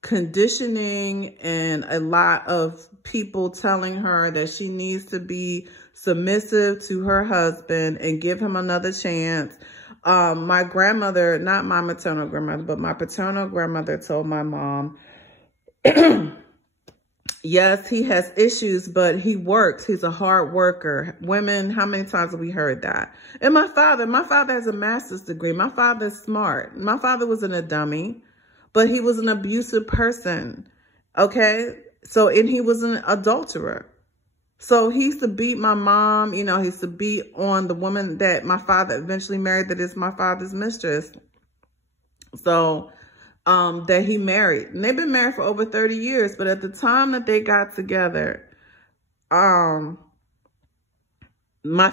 conditioning and a lot of people telling her that she needs to be submissive to her husband and give him another chance. My grandmother, not my maternal grandmother, but my paternal grandmother told my mom, yes, he has issues, but he works. He's a hard worker. Women, how many times have we heard that? And my father has a master's degree. My father's smart. My father wasn't a dummy, but he was an abusive person. Okay. So, and he was an adulterer. So he used to beat my mom. You know, he used to beat on the woman that my father eventually married, that is my father's mistress. So, that he married. And they've been married for over 30 years. But at the time that they got together, my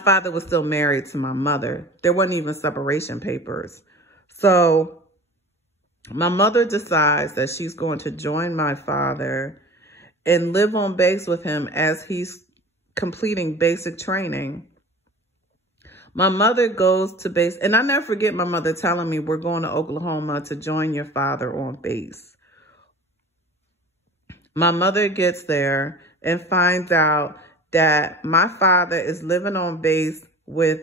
father was still married to my mother. There wasn't even separation papers. So my mother decides that she's going to join my father and live on base with him as he's completing basic training. My mother goes to base, and I never forget my mother telling me, we're going to Oklahoma to join your father on base. My mother gets there and finds out that my father is living on base with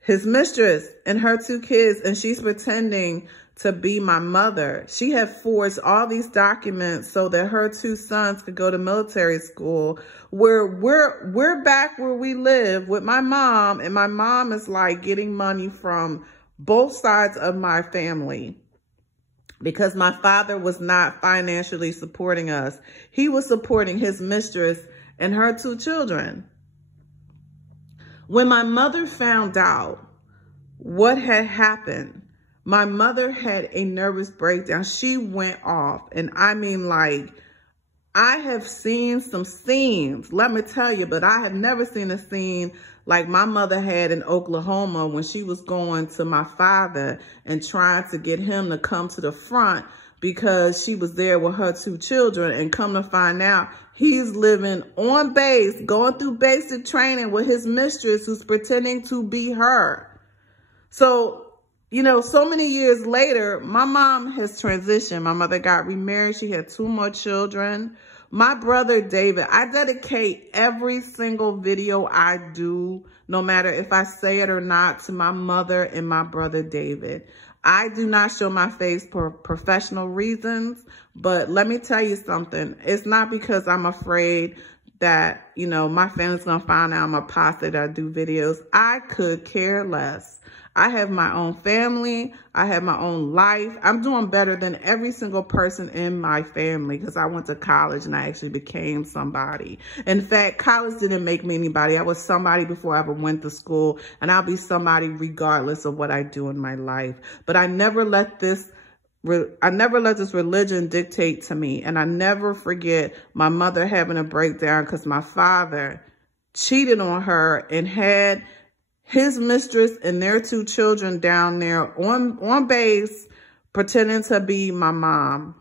his mistress and her 2 kids, and she's pretending to be my mother. She had forged all these documents so that her 2 sons could go to military school, where we're back where we live with my mom, and my mom is like getting money from both sides of my family because my father was not financially supporting us. He was supporting his mistress and her 2 children. When my mother found out what had happened, my mother had a nervous breakdown. She went off. And I mean, like, I have seen some scenes, let me tell you, but I have never seen a scene like my mother had in Oklahoma when she was going to my father and trying to get him to come to the front because she was there with her 2 children, and come to find out he's living on base, going through basic training with his mistress who's pretending to be her. So, you know, so many years later, my mom has transitioned. My mother got remarried. She had 2 more children. My brother, David, I dedicate every single video I do, no matter if I say it or not, to my mother and my brother, David. I do not show my face for professional reasons, but let me tell you something. It's not because I'm afraid that, you know, my family's going to find out I'm a apostate that I do videos. I could care less. I have my own family. I have my own life. I'm doing better than every single person in my family because I went to college and I actually became somebody. In fact, college didn't make me anybody. I was somebody before I ever went to school, and I'll be somebody regardless of what I do in my life. But I never let this religion dictate to me. And I never forget my mother having a breakdown because my father cheated on her and had his mistress and their 2 children down there on base pretending to be my mom.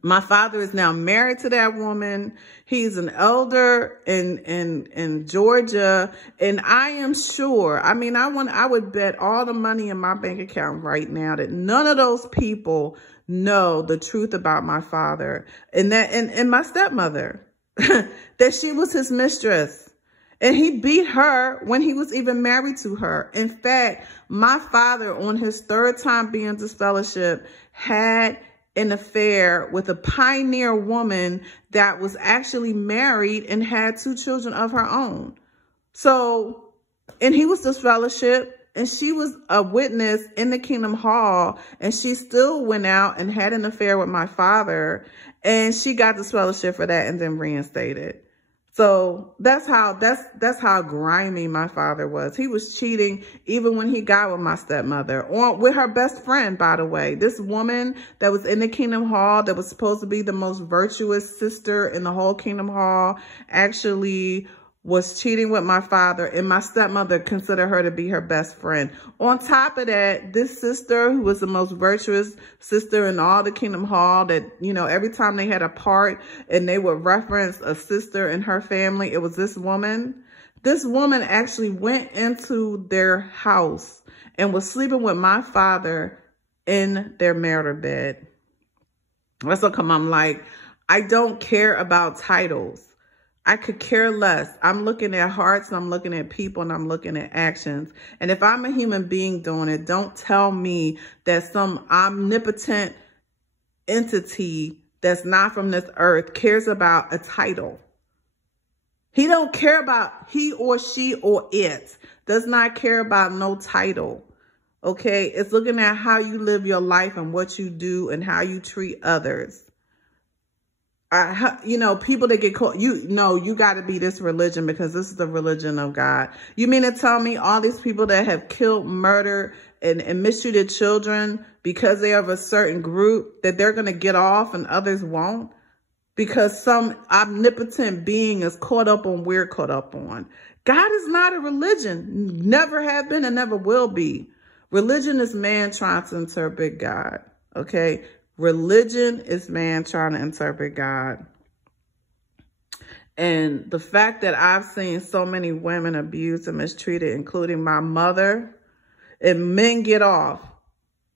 My father is now married to that woman. He's an elder in Georgia. And I am sure, I mean, I would bet all the money in my bank account right now that none of those people know the truth about my father and my stepmother, that she was his mistress. And he beat her when he was even married to her. In fact, my father, on his 3rd time being disfellowship, had an affair with a pioneer woman that was actually married and had 2 children of her own. So, and he was disfellowship, and she was a witness in the Kingdom Hall, and she still went out and had an affair with my father, and she got disfellowship for that and then reinstated. So that's how grimy my father was. He was cheating even when he got with my stepmother, or with her best friend, by the way. This woman that was in the Kingdom Hall, that was supposed to be the most virtuous sister in the whole Kingdom Hall, actually was cheating with my father, and my stepmother considered her to be her best friend. On top of that, this sister, who was the most virtuous sister in all the Kingdom Hall, that, you know, every time they had a part and they would reference a sister in her family, it was this woman. This woman actually went into their house and was sleeping with my father in their marital bed. That's how come I'm like, I don't care about titles. I could care less. I'm looking at hearts, and I'm looking at people, and I'm looking at actions. And if I'm a human being doing it, don't tell me that some omnipotent entity that's not from this earth cares about a title. He don't care about, he or she or it does not care about no title. Okay? It's looking at how you live your life and what you do and how you treat others. You know, people that get caught, you got to be this religion because this is the religion of God. You mean to tell me all these people that have killed, murdered, and mistreated children because they are of a certain group, that they're going to get off and others won't? Because some omnipotent being is caught up on we're caught up on. God is not a religion. Never have been and never will be. Religion is man trying to interpret God. Okay? Religion is man trying to interpret God. And the fact that I've seen so many women abused and mistreated, including my mother, and men get off.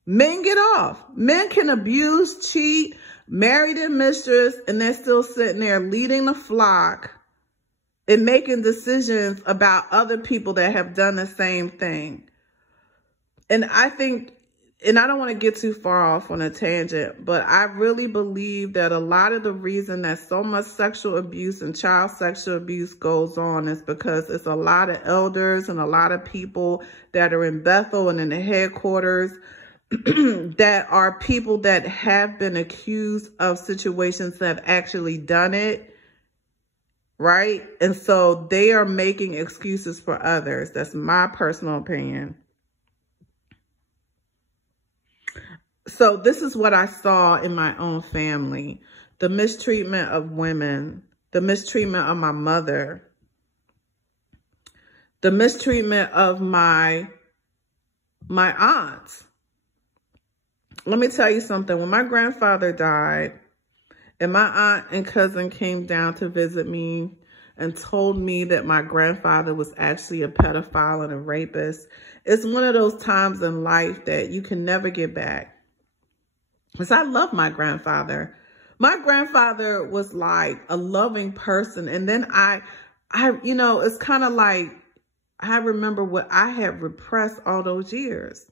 Men get off. Men can abuse, cheat, marry their mistress, and they're still sitting there leading the flock and making decisions about other people that have done the same thing. And I think, and I don't want to get too far off on a tangent, but I really believe that a lot of the reason that so much sexual abuse and child sexual abuse goes on is because it's a lot of elders and a lot of people that are in Bethel and in the headquarters that are people that have been accused of situations that have actually done it, right? And so they are making excuses for others. That's my personal opinion. So this is what I saw in my own family. The mistreatment of women, the mistreatment of my mother, the mistreatment of my aunts. Let me tell you something. When my grandfather died and my aunt and cousin came down to visit me and told me that my grandfather was actually a pedophile and a rapist, it's one of those times in life that you can never get back. Because I love my grandfather. My grandfather was like a loving person. And then I you know, it's kind of like I remember what I had repressed all those years.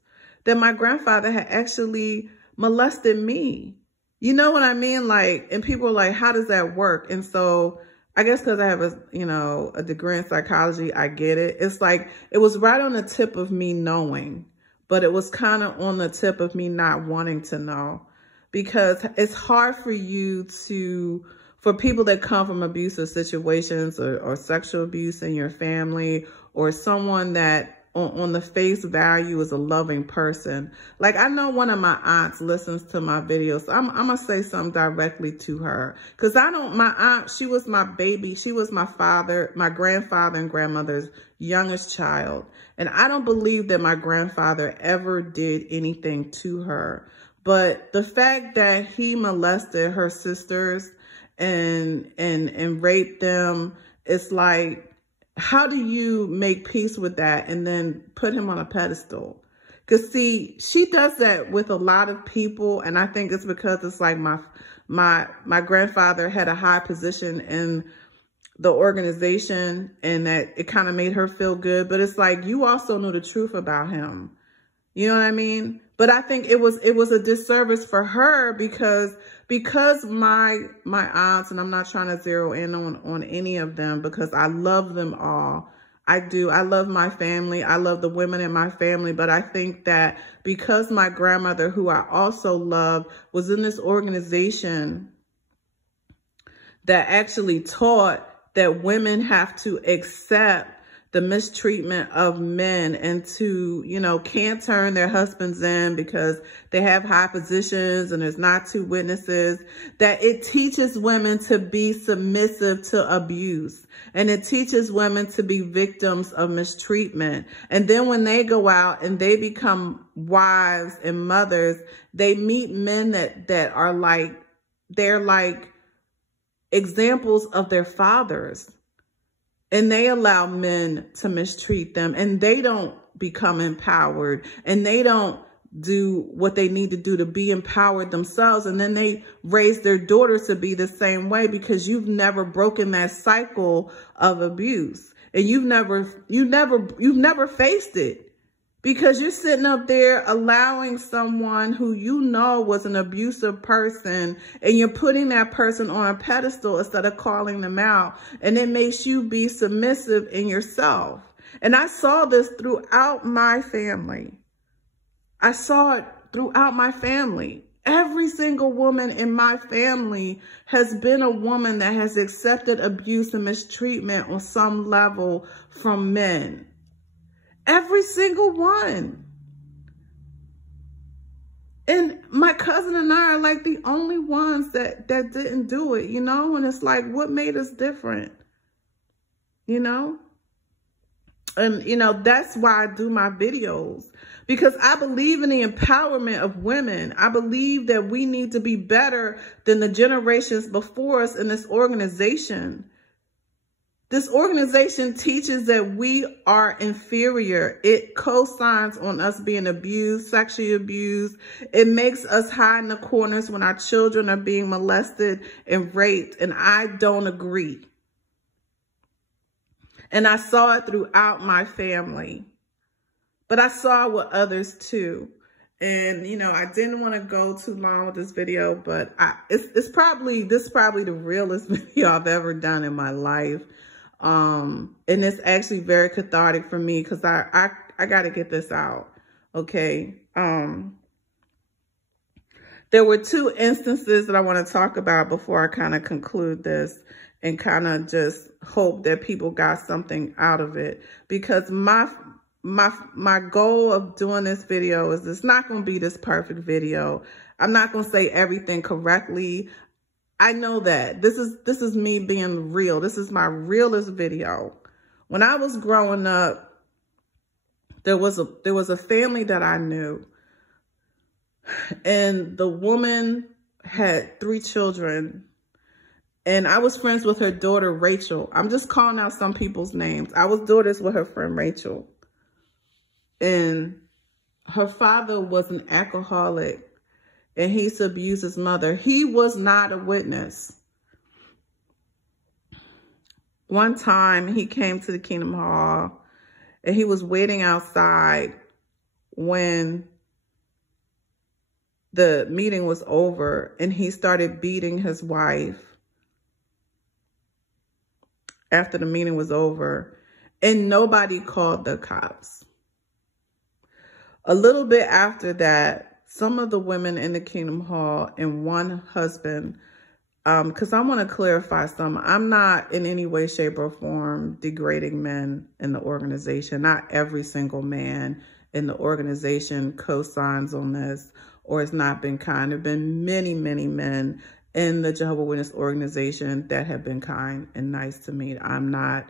That my grandfather had actually molested me. You know what I mean? Like, and people are like, how does that work? And so I guess because I have a degree in psychology, I get it. It's like, it was right on the tip of me knowing, but it was kind of on the tip of me not wanting to know. Because it's hard for for people that come from abusive situations or sexual abuse in your family, or someone that on the face value is a loving person. Like, I know one of my aunts listens to my videos. So I'm going to say something directly to her. Because my aunt, she was my baby. She was my grandfather and grandmother's youngest child. And I don't believe that my grandfather ever did anything to her. But the fact that he molested her sisters and raped them, it's like, how do you make peace with that and then put him on a pedestal? Because see, she does that with a lot of people, and I think it's because it's like my grandfather had a high position in the organization, and that it kind of made her feel good. But it's like, you also knew the truth about him. You know what I mean? But I think it was a disservice for her because my aunts, and I'm not trying to zero in on any of them because I love them all. I do. I love my family. I love the women in my family. But I think that because my grandmother, who I also love, was in this organization that actually taught that women have to accept the mistreatment of men and to, you know, can't turn their husbands in because they have high positions and there's not two witnesses, that it teaches women to be submissive to abuse. And it teaches women to be victims of mistreatment. And then when they go out and they become wives and mothers, they meet men that are like, they're like examples of their fathers. And they allow men to mistreat them, and they don't become empowered, and they don't do what they need to do to be empowered themselves. And then they raise their daughters to be the same way because you've never broken that cycle of abuse, and you've never faced it. Because you're sitting up there allowing someone who you know was an abusive person, and you're putting that person on a pedestal instead of calling them out. And it makes you be submissive in yourself. And I saw this throughout my family. I saw it throughout my family. Every single woman in my family has been a woman that has accepted abuse and mistreatment on some level from men. Every single one. And my cousin and I are like the only ones that didn't do it, you know? And it's like, what made us different? You know? And, you know, that's why I do my videos. Because I believe in the empowerment of women. I believe that we need to be better than the generations before us in this organization. This organization teaches that we are inferior. It co-signs on us being abused, sexually abused. It makes us hide in the corners when our children are being molested and raped. And I don't agree. And I saw it throughout my family. But I saw it with others too. And, you know, I didn't want to go too long with this video, but this is probably the realest video I've ever done in my life. And it's actually very cathartic for me because I got to get this out. Okay. There were two instances that I want to talk about before I kind of conclude this and kind of just hope that people got something out of it, because my goal of doing this video is it's not going to be this perfect video. I'm not going to say everything correctly. I know that this is me being real. This is my realest video. When I was growing up, there was a family that I knew, and the woman had 3 children, and I was friends with her daughter, Rachel. I'm just calling out some people's names. I was daughters with her friend, Rachel, and her father was an alcoholic. And he used to abuse his mother. He was not a witness. One time he came to the Kingdom Hall and he was waiting outside when the meeting was over, and he started beating his wife after the meeting was over, and nobody called the cops. A little bit after that, some of the women in the Kingdom Hall and one husband, because I want to clarify something. I'm not in any way, shape, or form degrading men in the organization. Not every single man in the organization co-signs on this or has not been kind. There have been many, many men in the Jehovah Witness organization that have been kind and nice to me. I'm not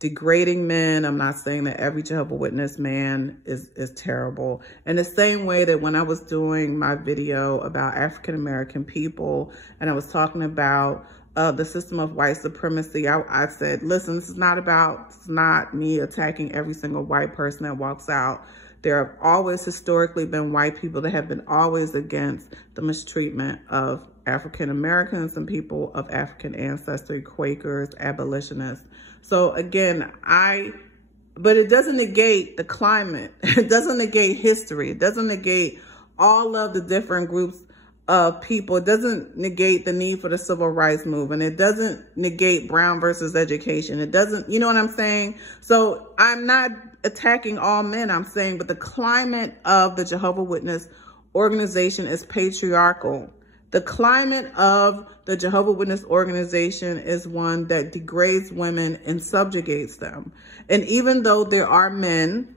degrading men. I'm not saying that every Jehovah Witness man is terrible. In the same way that when I was doing my video about African-American people and I was talking about the system of white supremacy, I said, listen, it's not me attacking every single white person that walks out. There have always historically been white people that have been always against the mistreatment of African Americans and people of African ancestry, Quakers, abolitionists. So again, but it doesn't negate the climate. It doesn't negate history. It doesn't negate all of the different groups of people. It doesn't negate the need for the civil rights movement. It doesn't negate Brown versus education. It doesn't, you know what I'm saying? So I'm not attacking all men, I'm saying, but the climate of the Jehovah Witness organization is patriarchal. The climate of the Jehovah Witness organization is one that degrades women and subjugates them. And even though there are men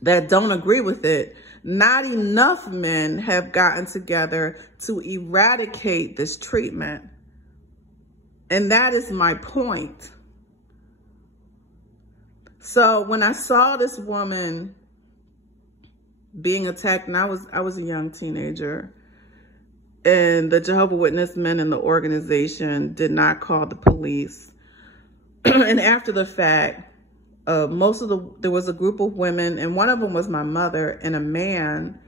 that don't agree with it, not enough men have gotten together to eradicate this treatment. And that is my point. So when I saw this woman being attacked, and I was a young teenager, and the Jehovah Witness men in the organization did not call the police. And after the fact, there was a group of women, and one of them was my mother, and a man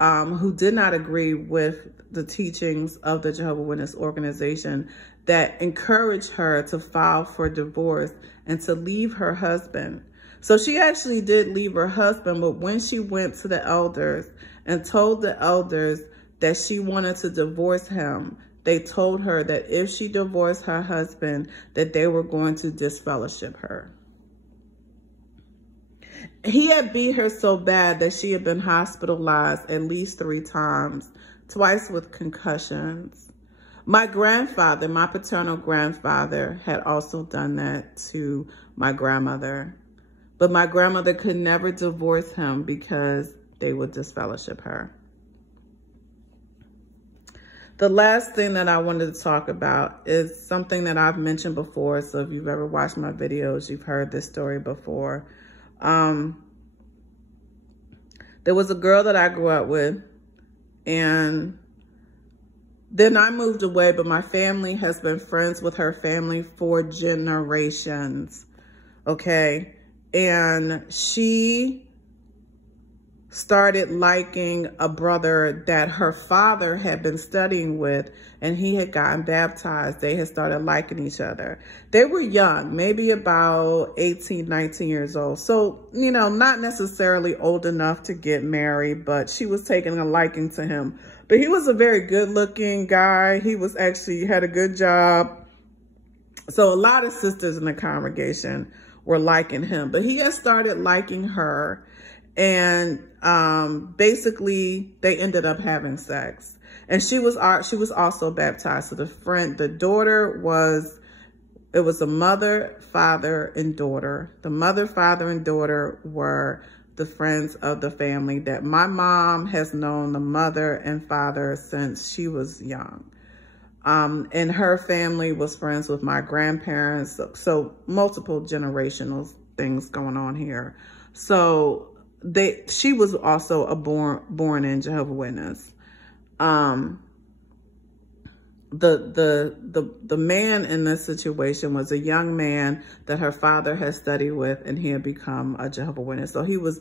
who did not agree with the teachings of the Jehovah Witness organization that encouraged her to file for divorce and to leave her husband. So she actually did leave her husband, but when she went to the elders and told the elders that she wanted to divorce him, they told her that if she divorced her husband, that they were going to disfellowship her. He had beat her so bad that she had been hospitalized at least 3 times, twice with concussions. My grandfather, my paternal grandfather, had also done that to my grandmother. But my grandmother could never divorce him because they would disfellowship her. The last thing that I wanted to talk about is something that I've mentioned before. So if you've ever watched my videos, you've heard this story before. There was a girl that I grew up with, and then I moved away, but my family has been friends with her family for generations, okay? And she started liking a brother that her father had been studying with, and he had gotten baptized. They had started liking each other. They were young, maybe about 18, 19 years old. So, you know, not necessarily old enough to get married, but she was taking a liking to him. But he was a very good looking guy. He was actually had a good job. So a lot of sisters in the congregation were liking him, but he had started liking her. And basically they ended up having sex, and she was also baptized. So the daughter was a mother, father, and daughter. The mother, father, and daughter were the friends of the family that my mom has known the mother and father since she was young. And her family was friends with my grandparents. So multiple generational things going on here. So she was also a born in Jehovah Witness. The man in this situation was a young man that her father had studied with, and he had become a Jehovah Witness. So he was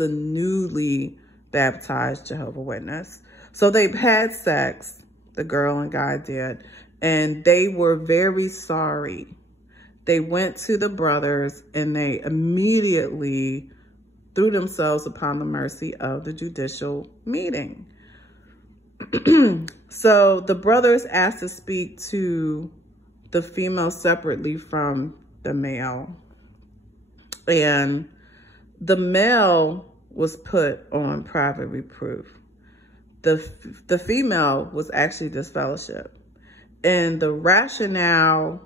a newly baptized Jehovah Witness. So they've had sex, the girl and guy did, and they were very sorry. They went to the brothers, and they immediately threw themselves upon the mercy of the judicial meeting. So the brothers asked to speak to the female separately from the male. And the male was put on private reproof. The female was actually disfellowship. And the rationale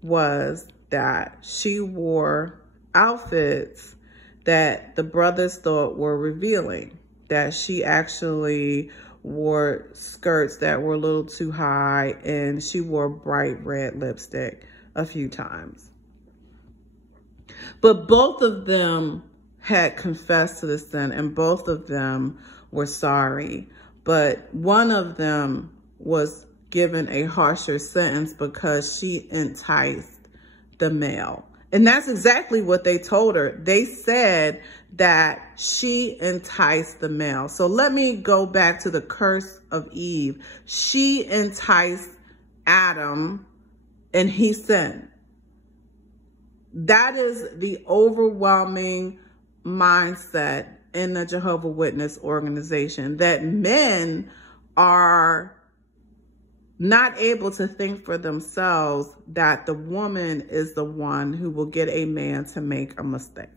was that she wore outfits that the brothers thought were revealing, that she actually wore skirts that were a little too high, and she wore bright red lipstick a few times. But both of them had confessed to the sin, and both of them were sorry. But one of them was given a harsher sentence because she enticed the male. And that's exactly what they told her. They said that she enticed the male. So let me go back to the curse of Eve. She enticed Adam, and he sinned. That is the overwhelming mindset in the Jehovah Witness organization, that men are not able to think for themselves, that the woman is the one who will get a man to make a mistake.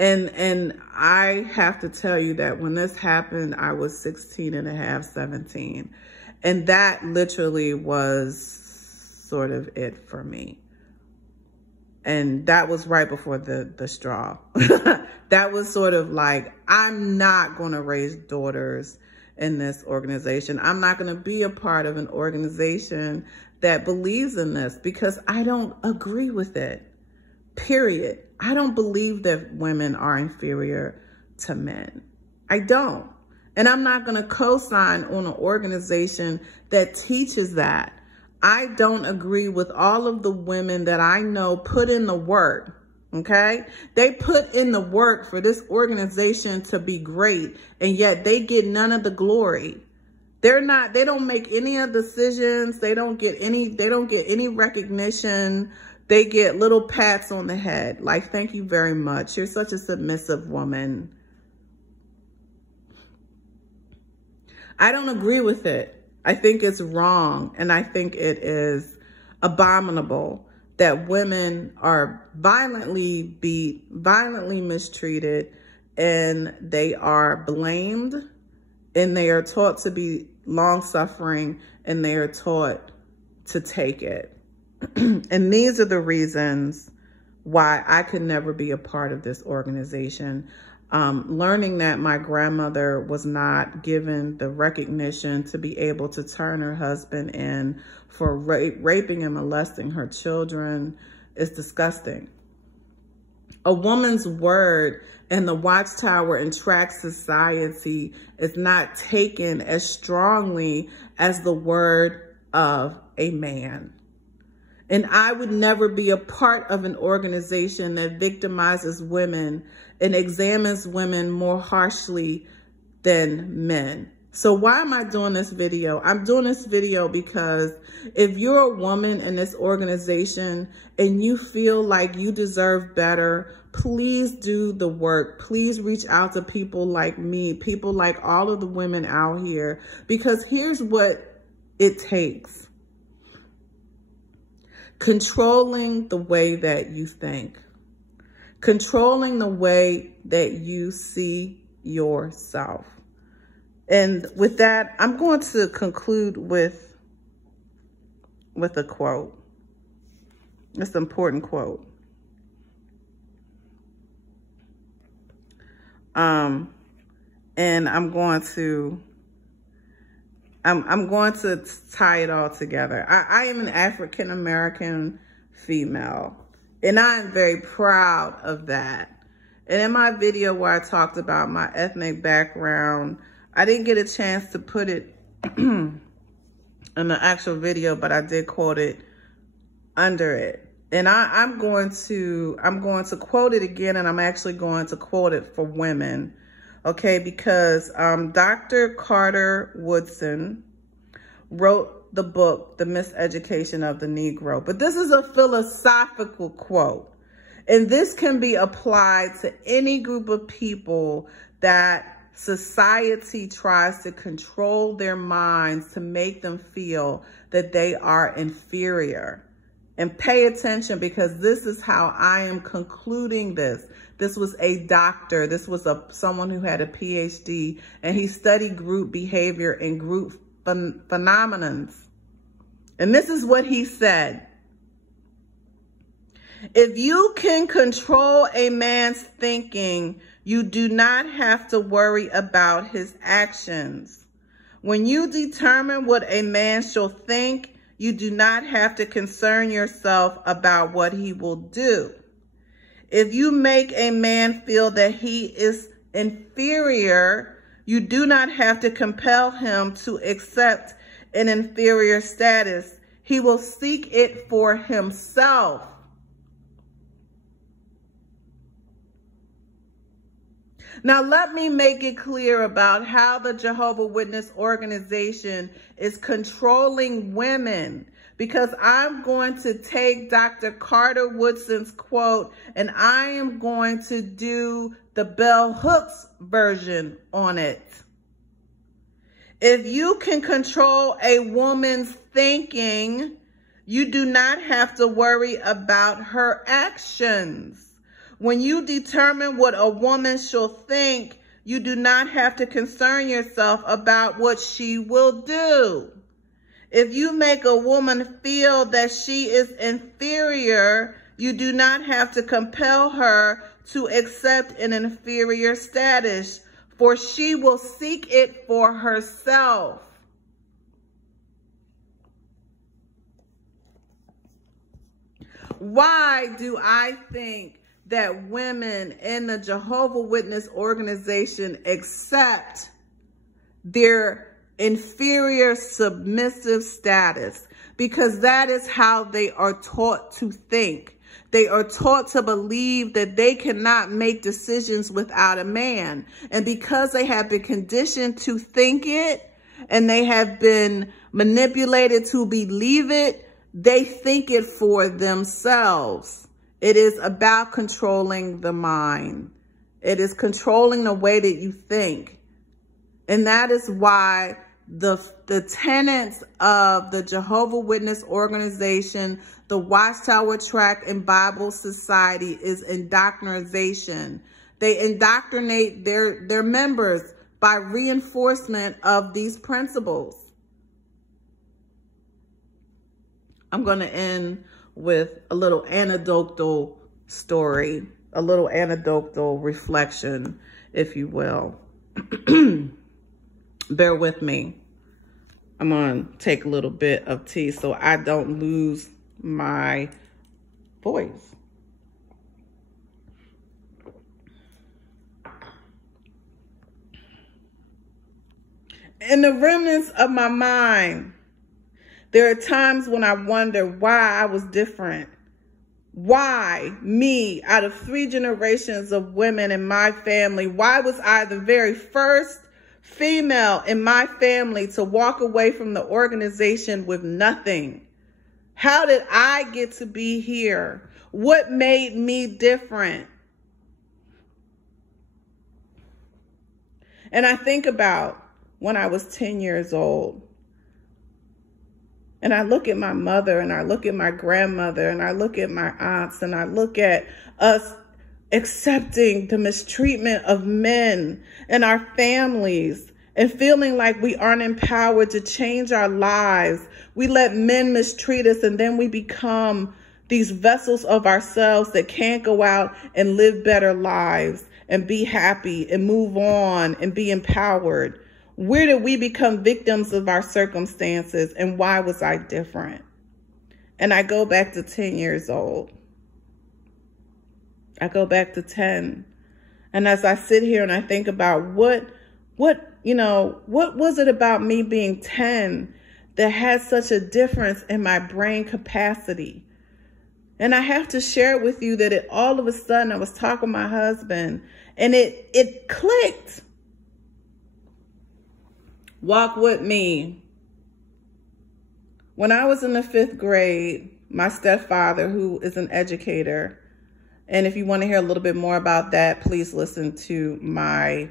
And I have to tell you that when this happened, I was 16 and a half, 17. And that literally was sort of it for me. And that was right before the straw. That was sort of like, I'm not going to raise daughters in this organization. I'm not going to be a part of an organization that believes in this because I don't agree with it. Period. I don't believe that women are inferior to men. I don't. And I'm not going to co-sign on an organization that teaches that. I don't agree with all of the women that I know put in the work. Okay? They put in the work for this organization to be great, and yet they get none of the glory. They don't make any of the decisions. They don't get any recognition. They get little pats on the head. Like, thank you very much. You're such a submissive woman. I don't agree with it. I think it's wrong. And I think it is abominable that women are violently beat, violently mistreated, and they are blamed, and they are taught to be long-suffering, and they are taught to take it. And these are the reasons why I could never be a part of this organization. Learning that my grandmother was not given the recognition to be able to turn her husband in for raping and molesting her children is disgusting. A woman's word in the Watchtower and Tract Society is not taken as strongly as the word of a man. And I would never be a part of an organization that victimizes women and examines women more harshly than men. So why am I doing this video? I'm doing this video because if you're a woman in this organization and you feel like you deserve better, please do the work. Please reach out to people like me, people like all of the women out here, because here's what it takes. Controlling the way that you think. Controlling the way that you see yourself. And with that, I'm going to conclude with a quote. It's an important quote. And I'm going to tie it all together. I am an African-American female, and I am very proud of that. And in my video where I talked about my ethnic background, I didn't get a chance to put it in the actual video, but I did quote it under it. And I'm going to quote it again, and I'm actually going to quote it for women. Okay, because Dr. Carter Woodson wrote the book, The Miseducation of the Negro. But this is a philosophical quote. And this can be applied to any group of people that society tries to control their minds to make them feel that they are inferior. And pay attention, because this is how I am concluding this. This was a doctor. This was someone who had a PhD, and he studied group behavior and group phenomenons. And this is what he said. If you can control a man's thinking, you do not have to worry about his actions. When you determine what a man shall think, you do not have to concern yourself about what he will do. If you make a man feel that he is inferior, you do not have to compel him to accept an inferior status. He will seek it for himself. Now, let me make it clear about how the Jehovah Witness organization is controlling women, because I'm going to take Dr. Carter Woodson's quote and I am going to do the bell hooks version on it. If you can control a woman's thinking, you do not have to worry about her actions. When you determine what a woman shall think, you do not have to concern yourself about what she will do. If you make a woman feel that she is inferior, you do not have to compel her to accept an inferior status, for she will seek it for herself. Why do I think that women in the Jehovah Witness organization accept their inferior submissive status? Because that is how they are taught to think. They are taught to believe that they cannot make decisions without a man. And because they have been conditioned to think it, and they have been manipulated to believe it, they think it for themselves. It is about controlling the mind. It is controlling the way that you think. And that is why the tenets of the Jehovah Witness organization, the Watchtower Tract and Bible Society, is indoctrination. They indoctrinate their members by reinforcement of these principles. I'm going to end with a little anecdotal story, a little anecdotal reflection, if you will. Bear with me. I'm going to take a little bit of tea so I don't lose my voice. In the remnants of my mind, there are times when I wonder why I was different. Why me, out of 3 generations of women in my family, why was I the very first female in my family to walk away from the organization with nothing? How did I get to be here? What made me different? And I think about when I was 10 years old. And I look at my mother, and I look at my grandmother, and I look at my aunts, and I look at us accepting the mistreatment of men in our families and feeling like we aren't empowered to change our lives. We let men mistreat us, and then we become these vessels of ourselves that can't go out and live better lives and be happy and move on and be empowered. Where did we become victims of our circumstances, and why was I different? And I go back to 10 years old. I go back to 10. And as I sit here and I think about what was it about me being 10 that had such a difference in my brain capacity? And I have to share with you that all of a sudden I was talking to my husband, and it clicked. Walk with me. When I was in the 5th grade, my stepfather, who is an educator, and if you want to hear a little bit more about that, please listen to my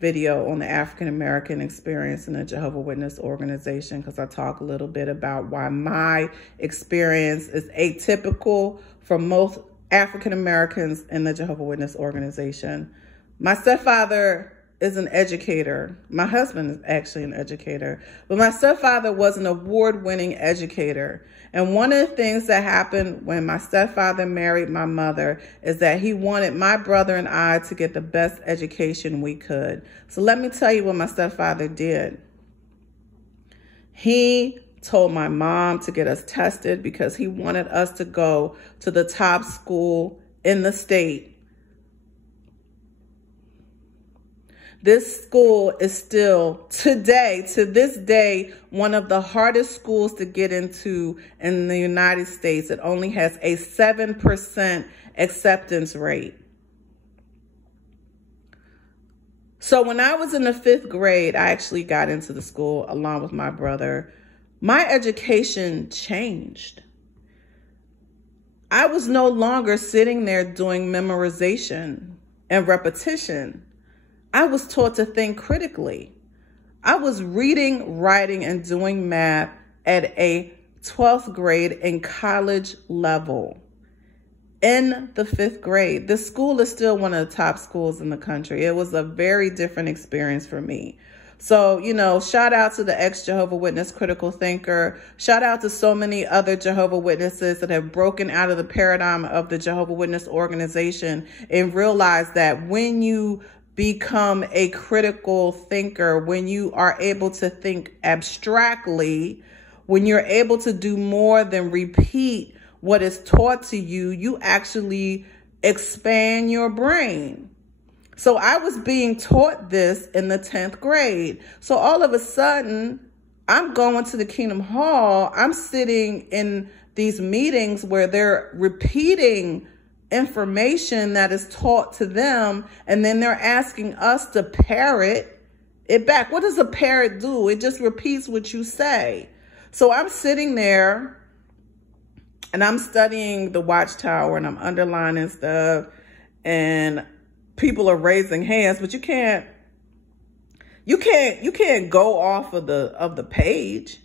video on the African American experience in the Jehovah Witness organization, because I talk a little bit about why my experience is atypical for most African Americans in the Jehovah Witness organization. My stepfather is an educator. My husband is actually an educator, but my stepfather was an award-winning educator. And one of the things that happened when my stepfather married my mother is that he wanted my brother and I to get the best education we could. So let me tell you what my stepfather did. He told my mom to get us tested because he wanted us to go to the top school in the state. This school is still today, to this day, one of the hardest schools to get into in the United States. It only has a 7% acceptance rate. So when I was in the 5th grade, I actually got into the school along with my brother. My education changed. I was no longer sitting there doing memorization and repetition. I was taught to think critically. I was reading, writing, and doing math at a 12th grade and college level. in the 5th grade. This school is still one of the top schools in the country. It was a very different experience for me. So, you know, shout out to the ex-Jehovah Witness critical thinker. Shout out to so many other Jehovah Witnesses that have broken out of the paradigm of the Jehovah Witness organization and realized that when you become a critical thinker, when you are able to think abstractly, when you're able to do more than repeat what is taught to you, you actually expand your brain. So I was being taught this in the 10th grade. So all of a sudden, I'm going to the Kingdom Hall. I'm sitting in these meetings where they're repeating information that is taught to them, and then they're asking us to parrot it back. What does a parrot do? It just repeats what you say. So I'm sitting there and I'm studying the Watchtower and I'm underlining stuff, and people are raising hands, but you can't go off of the page.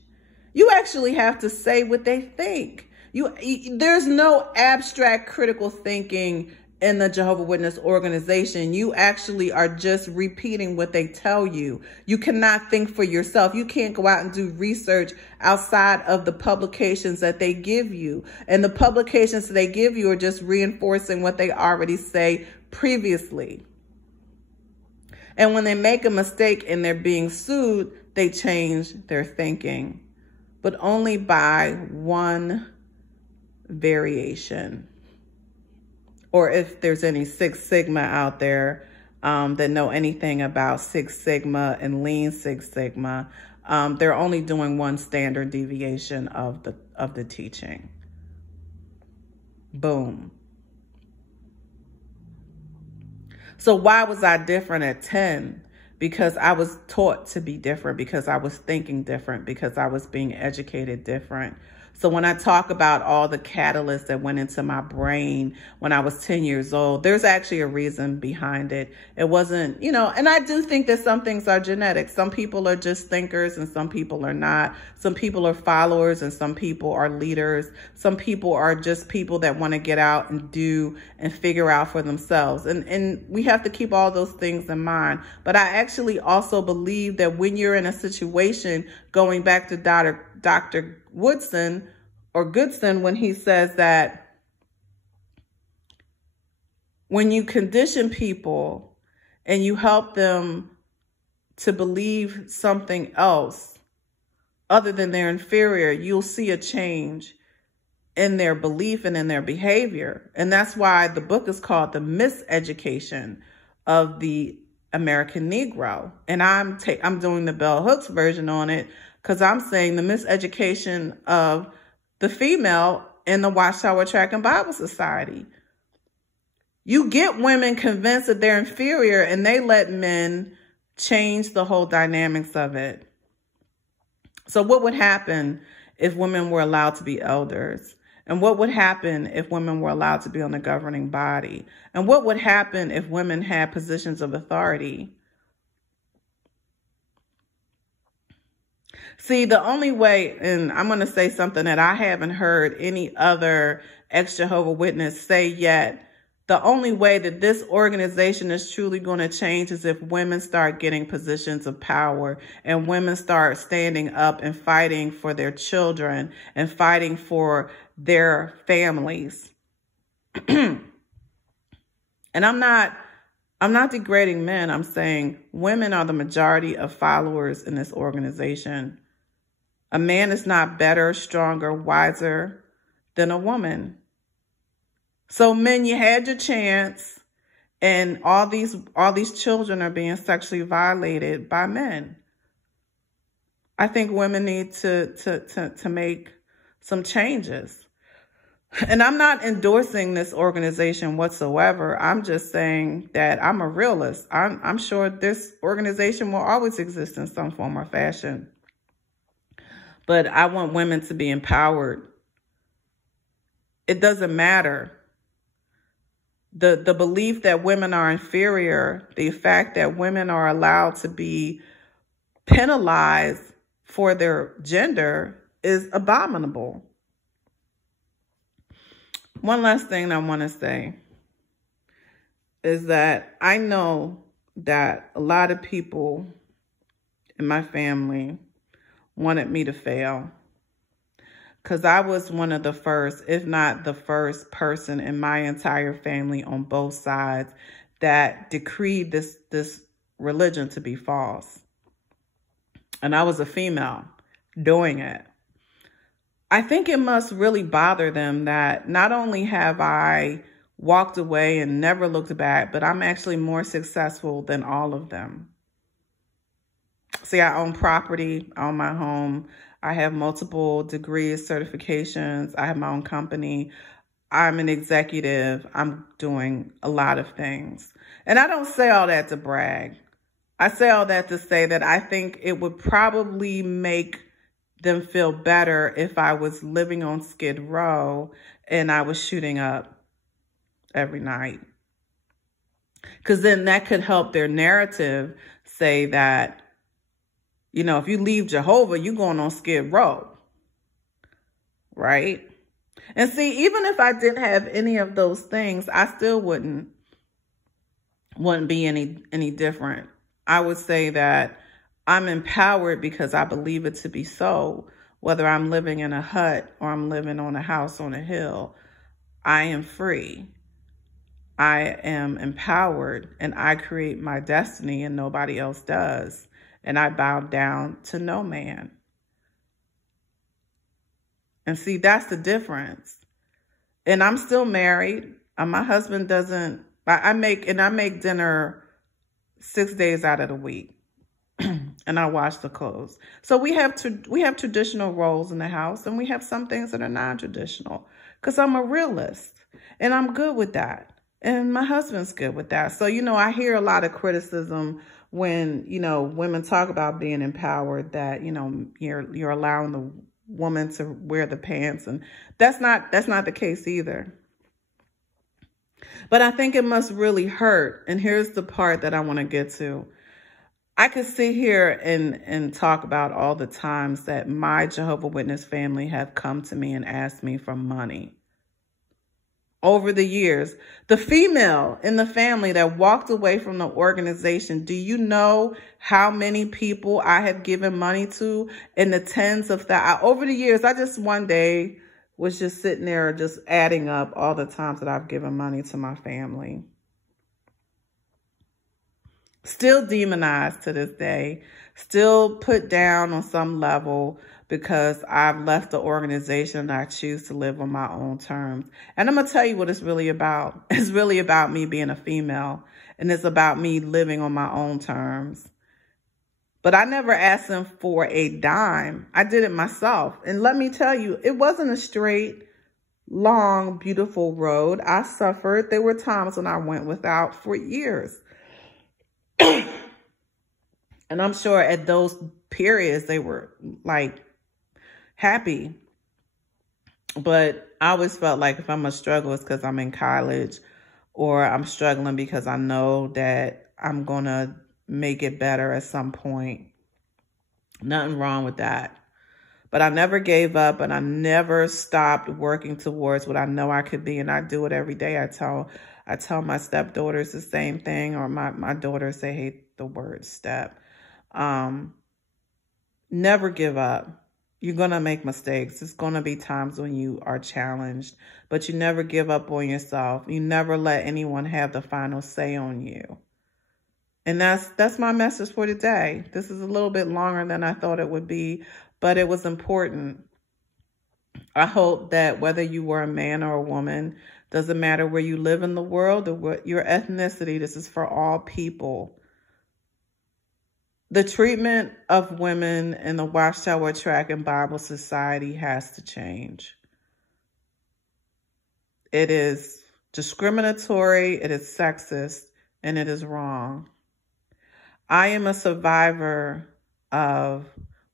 You actually have to say what they think. There's no abstract critical thinking in the Jehovah Witness organization. You actually are just repeating what they tell you. You cannot think for yourself. You can't go out and do research outside of the publications that they give you. And the publications that they give you are just reinforcing what they already say previously. And when they make a mistake and they're being sued, they change their thinking, but only by one variation. Or if there's any Six Sigma out there that know anything about Six Sigma and Lean Six Sigma, they're only doing one standard deviation of the teaching. Boom. So why was I different at 10? Because I was taught to be different, because I was thinking different, because I was being educated different. So when I talk about all the catalysts that went into my brain when I was 10 years old, there's actually a reason behind it. It wasn't, you know, and I do think that some things are genetic. Some people are just thinkers and some people are not. Some people are followers and some people are leaders. Some people are just people that want to get out and do and figure out for themselves. And we have to keep all those things in mind. But I actually also believe that when you're in a situation, going back to Dr. Woodson or Goodson, when he says that when you condition people and you help them to believe something else other than their inferior, you'll see a change in their belief and in their behavior. And that's why the book is called The Miseducation of the American Negro. And I'm doing the Bell Hooks version on it, because I'm saying the miseducation of the female in the Watchtower Tract and Bible Society. You get women convinced that they're inferior and they let men change the whole dynamics of it. So what would happen if women were allowed to be elders? And what would happen if women were allowed to be on the governing body? And what would happen if women had positions of authority? See, the only way, and I'm going to say something that I haven't heard any other ex-Jehovah Witness say yet, the only way that this organization is truly going to change is if women start getting positions of power and women start standing up and fighting for their children and fighting for their families. And I'm not degrading men. I'm saying women are the majority of followers in this organization. A man is not better, stronger, wiser than a woman. So men, you had your chance, and all these children are being sexually violated by men. I think women need to make some changes. And I'm not endorsing this organization whatsoever. I'm just saying that I'm a realist. I'm sure this organization will always exist in some form or fashion. But I want women to be empowered. It doesn't matter. The belief that women are inferior, the fact that women are allowed to be penalized for their gender is abominable. one last thing I want to say is that I know that a lot of people in my family wanted me to fail, because I was one of the first, if not the first person in my entire family on both sides that decreed this religion to be false. And I was a female doing it. I think it must really bother them that not only have I walked away and never looked back, but I'm actually more successful than all of them. See, I own property, I own my home. I have multiple degrees, certifications. I have my own company. I'm an executive. I'm doing a lot of things. And I don't say all that to brag. I say all that to say that I think it would probably make them feel better if I was living on Skid Row and I was shooting up every night. Because then that could help their narrative say that, you know, if you leave Jehovah, you're going on Skid Row, right? And see, even if I didn't have any of those things, I still wouldn't be any different. I would say that I'm empowered because I believe it to be so. Whether I'm living in a hut or I'm living on a house on a hill, I am free. I am empowered, and I create my destiny and nobody else does. And I bow down to no man. And see, that's the difference. And I'm still married. My husband doesn't, I make dinner 6 days out of the week. And I wash the clothes. So we have traditional roles in the house, and we have some things that are non-traditional, because I'm a realist and I'm good with that. And my husband's good with that. So, you know, I hear a lot of criticism when, you know, women talk about being empowered, that, you know, you're allowing the woman to wear the pants, and that's not the case either. But I think it must really hurt. And here's the part that I want to get to. I could sit here and talk about all the times that my Jehovah Witness family have come to me and asked me for money. Over the years, the female in the family that walked away from the organization, do you know how many people I have given money to? In the tens of thousands. Over the years, I just one day was just sitting there just adding up all the times that I've given money to my family. Still demonized to this day, still put down on some level, because I've left the organization and I choose to live on my own terms. And I'm going to tell you what it's really about. It's really about me being a female, and it's about me living on my own terms. But I never asked them for a dime. I did it myself. And let me tell you, it wasn't a straight, long, beautiful road. I suffered. There were times when I went without for years. And I'm sure at those periods they were like happy. But I always felt like if I'm going to struggle, it's because I'm in college, or I'm struggling because I know that I'm going to make it better at some point. Nothing wrong with that. But I never gave up, and I never stopped working towards what I know I could be. And I do it every day. I tell my stepdaughters the same thing, or my daughters, they hate the word step. Never give up. You're going to make mistakes. It's going to be times when you are challenged, but you never give up on yourself. You never let anyone have the final say on you. And that's my message for today. This is a little bit longer than I thought it would be, but it was important. I hope that whether you were a man or a woman, doesn't matter where you live in the world or what your ethnicity, this is for all people. The treatment of women in the Watchtower Tract and Bible Society has to change. It is discriminatory, it is sexist, and it is wrong. I am a survivor of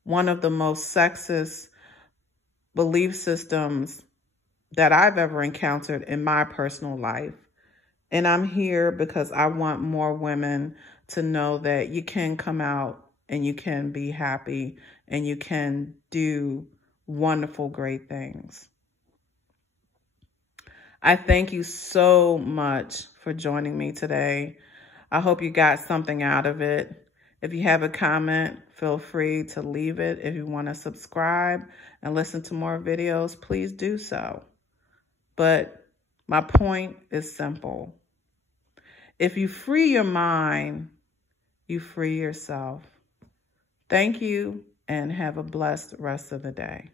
one of the most sexist belief systems that I've ever encountered in my personal life. And I'm here because I want more women to know that you can come out and you can be happy and you can do wonderful, great things. I thank you so much for joining me today. I hope you got something out of it. If you have a comment, feel free to leave it. If you want to subscribe and listen to more videos, please do so. But my point is simple. If you free your mind, you free yourself. Thank you and have a blessed rest of the day.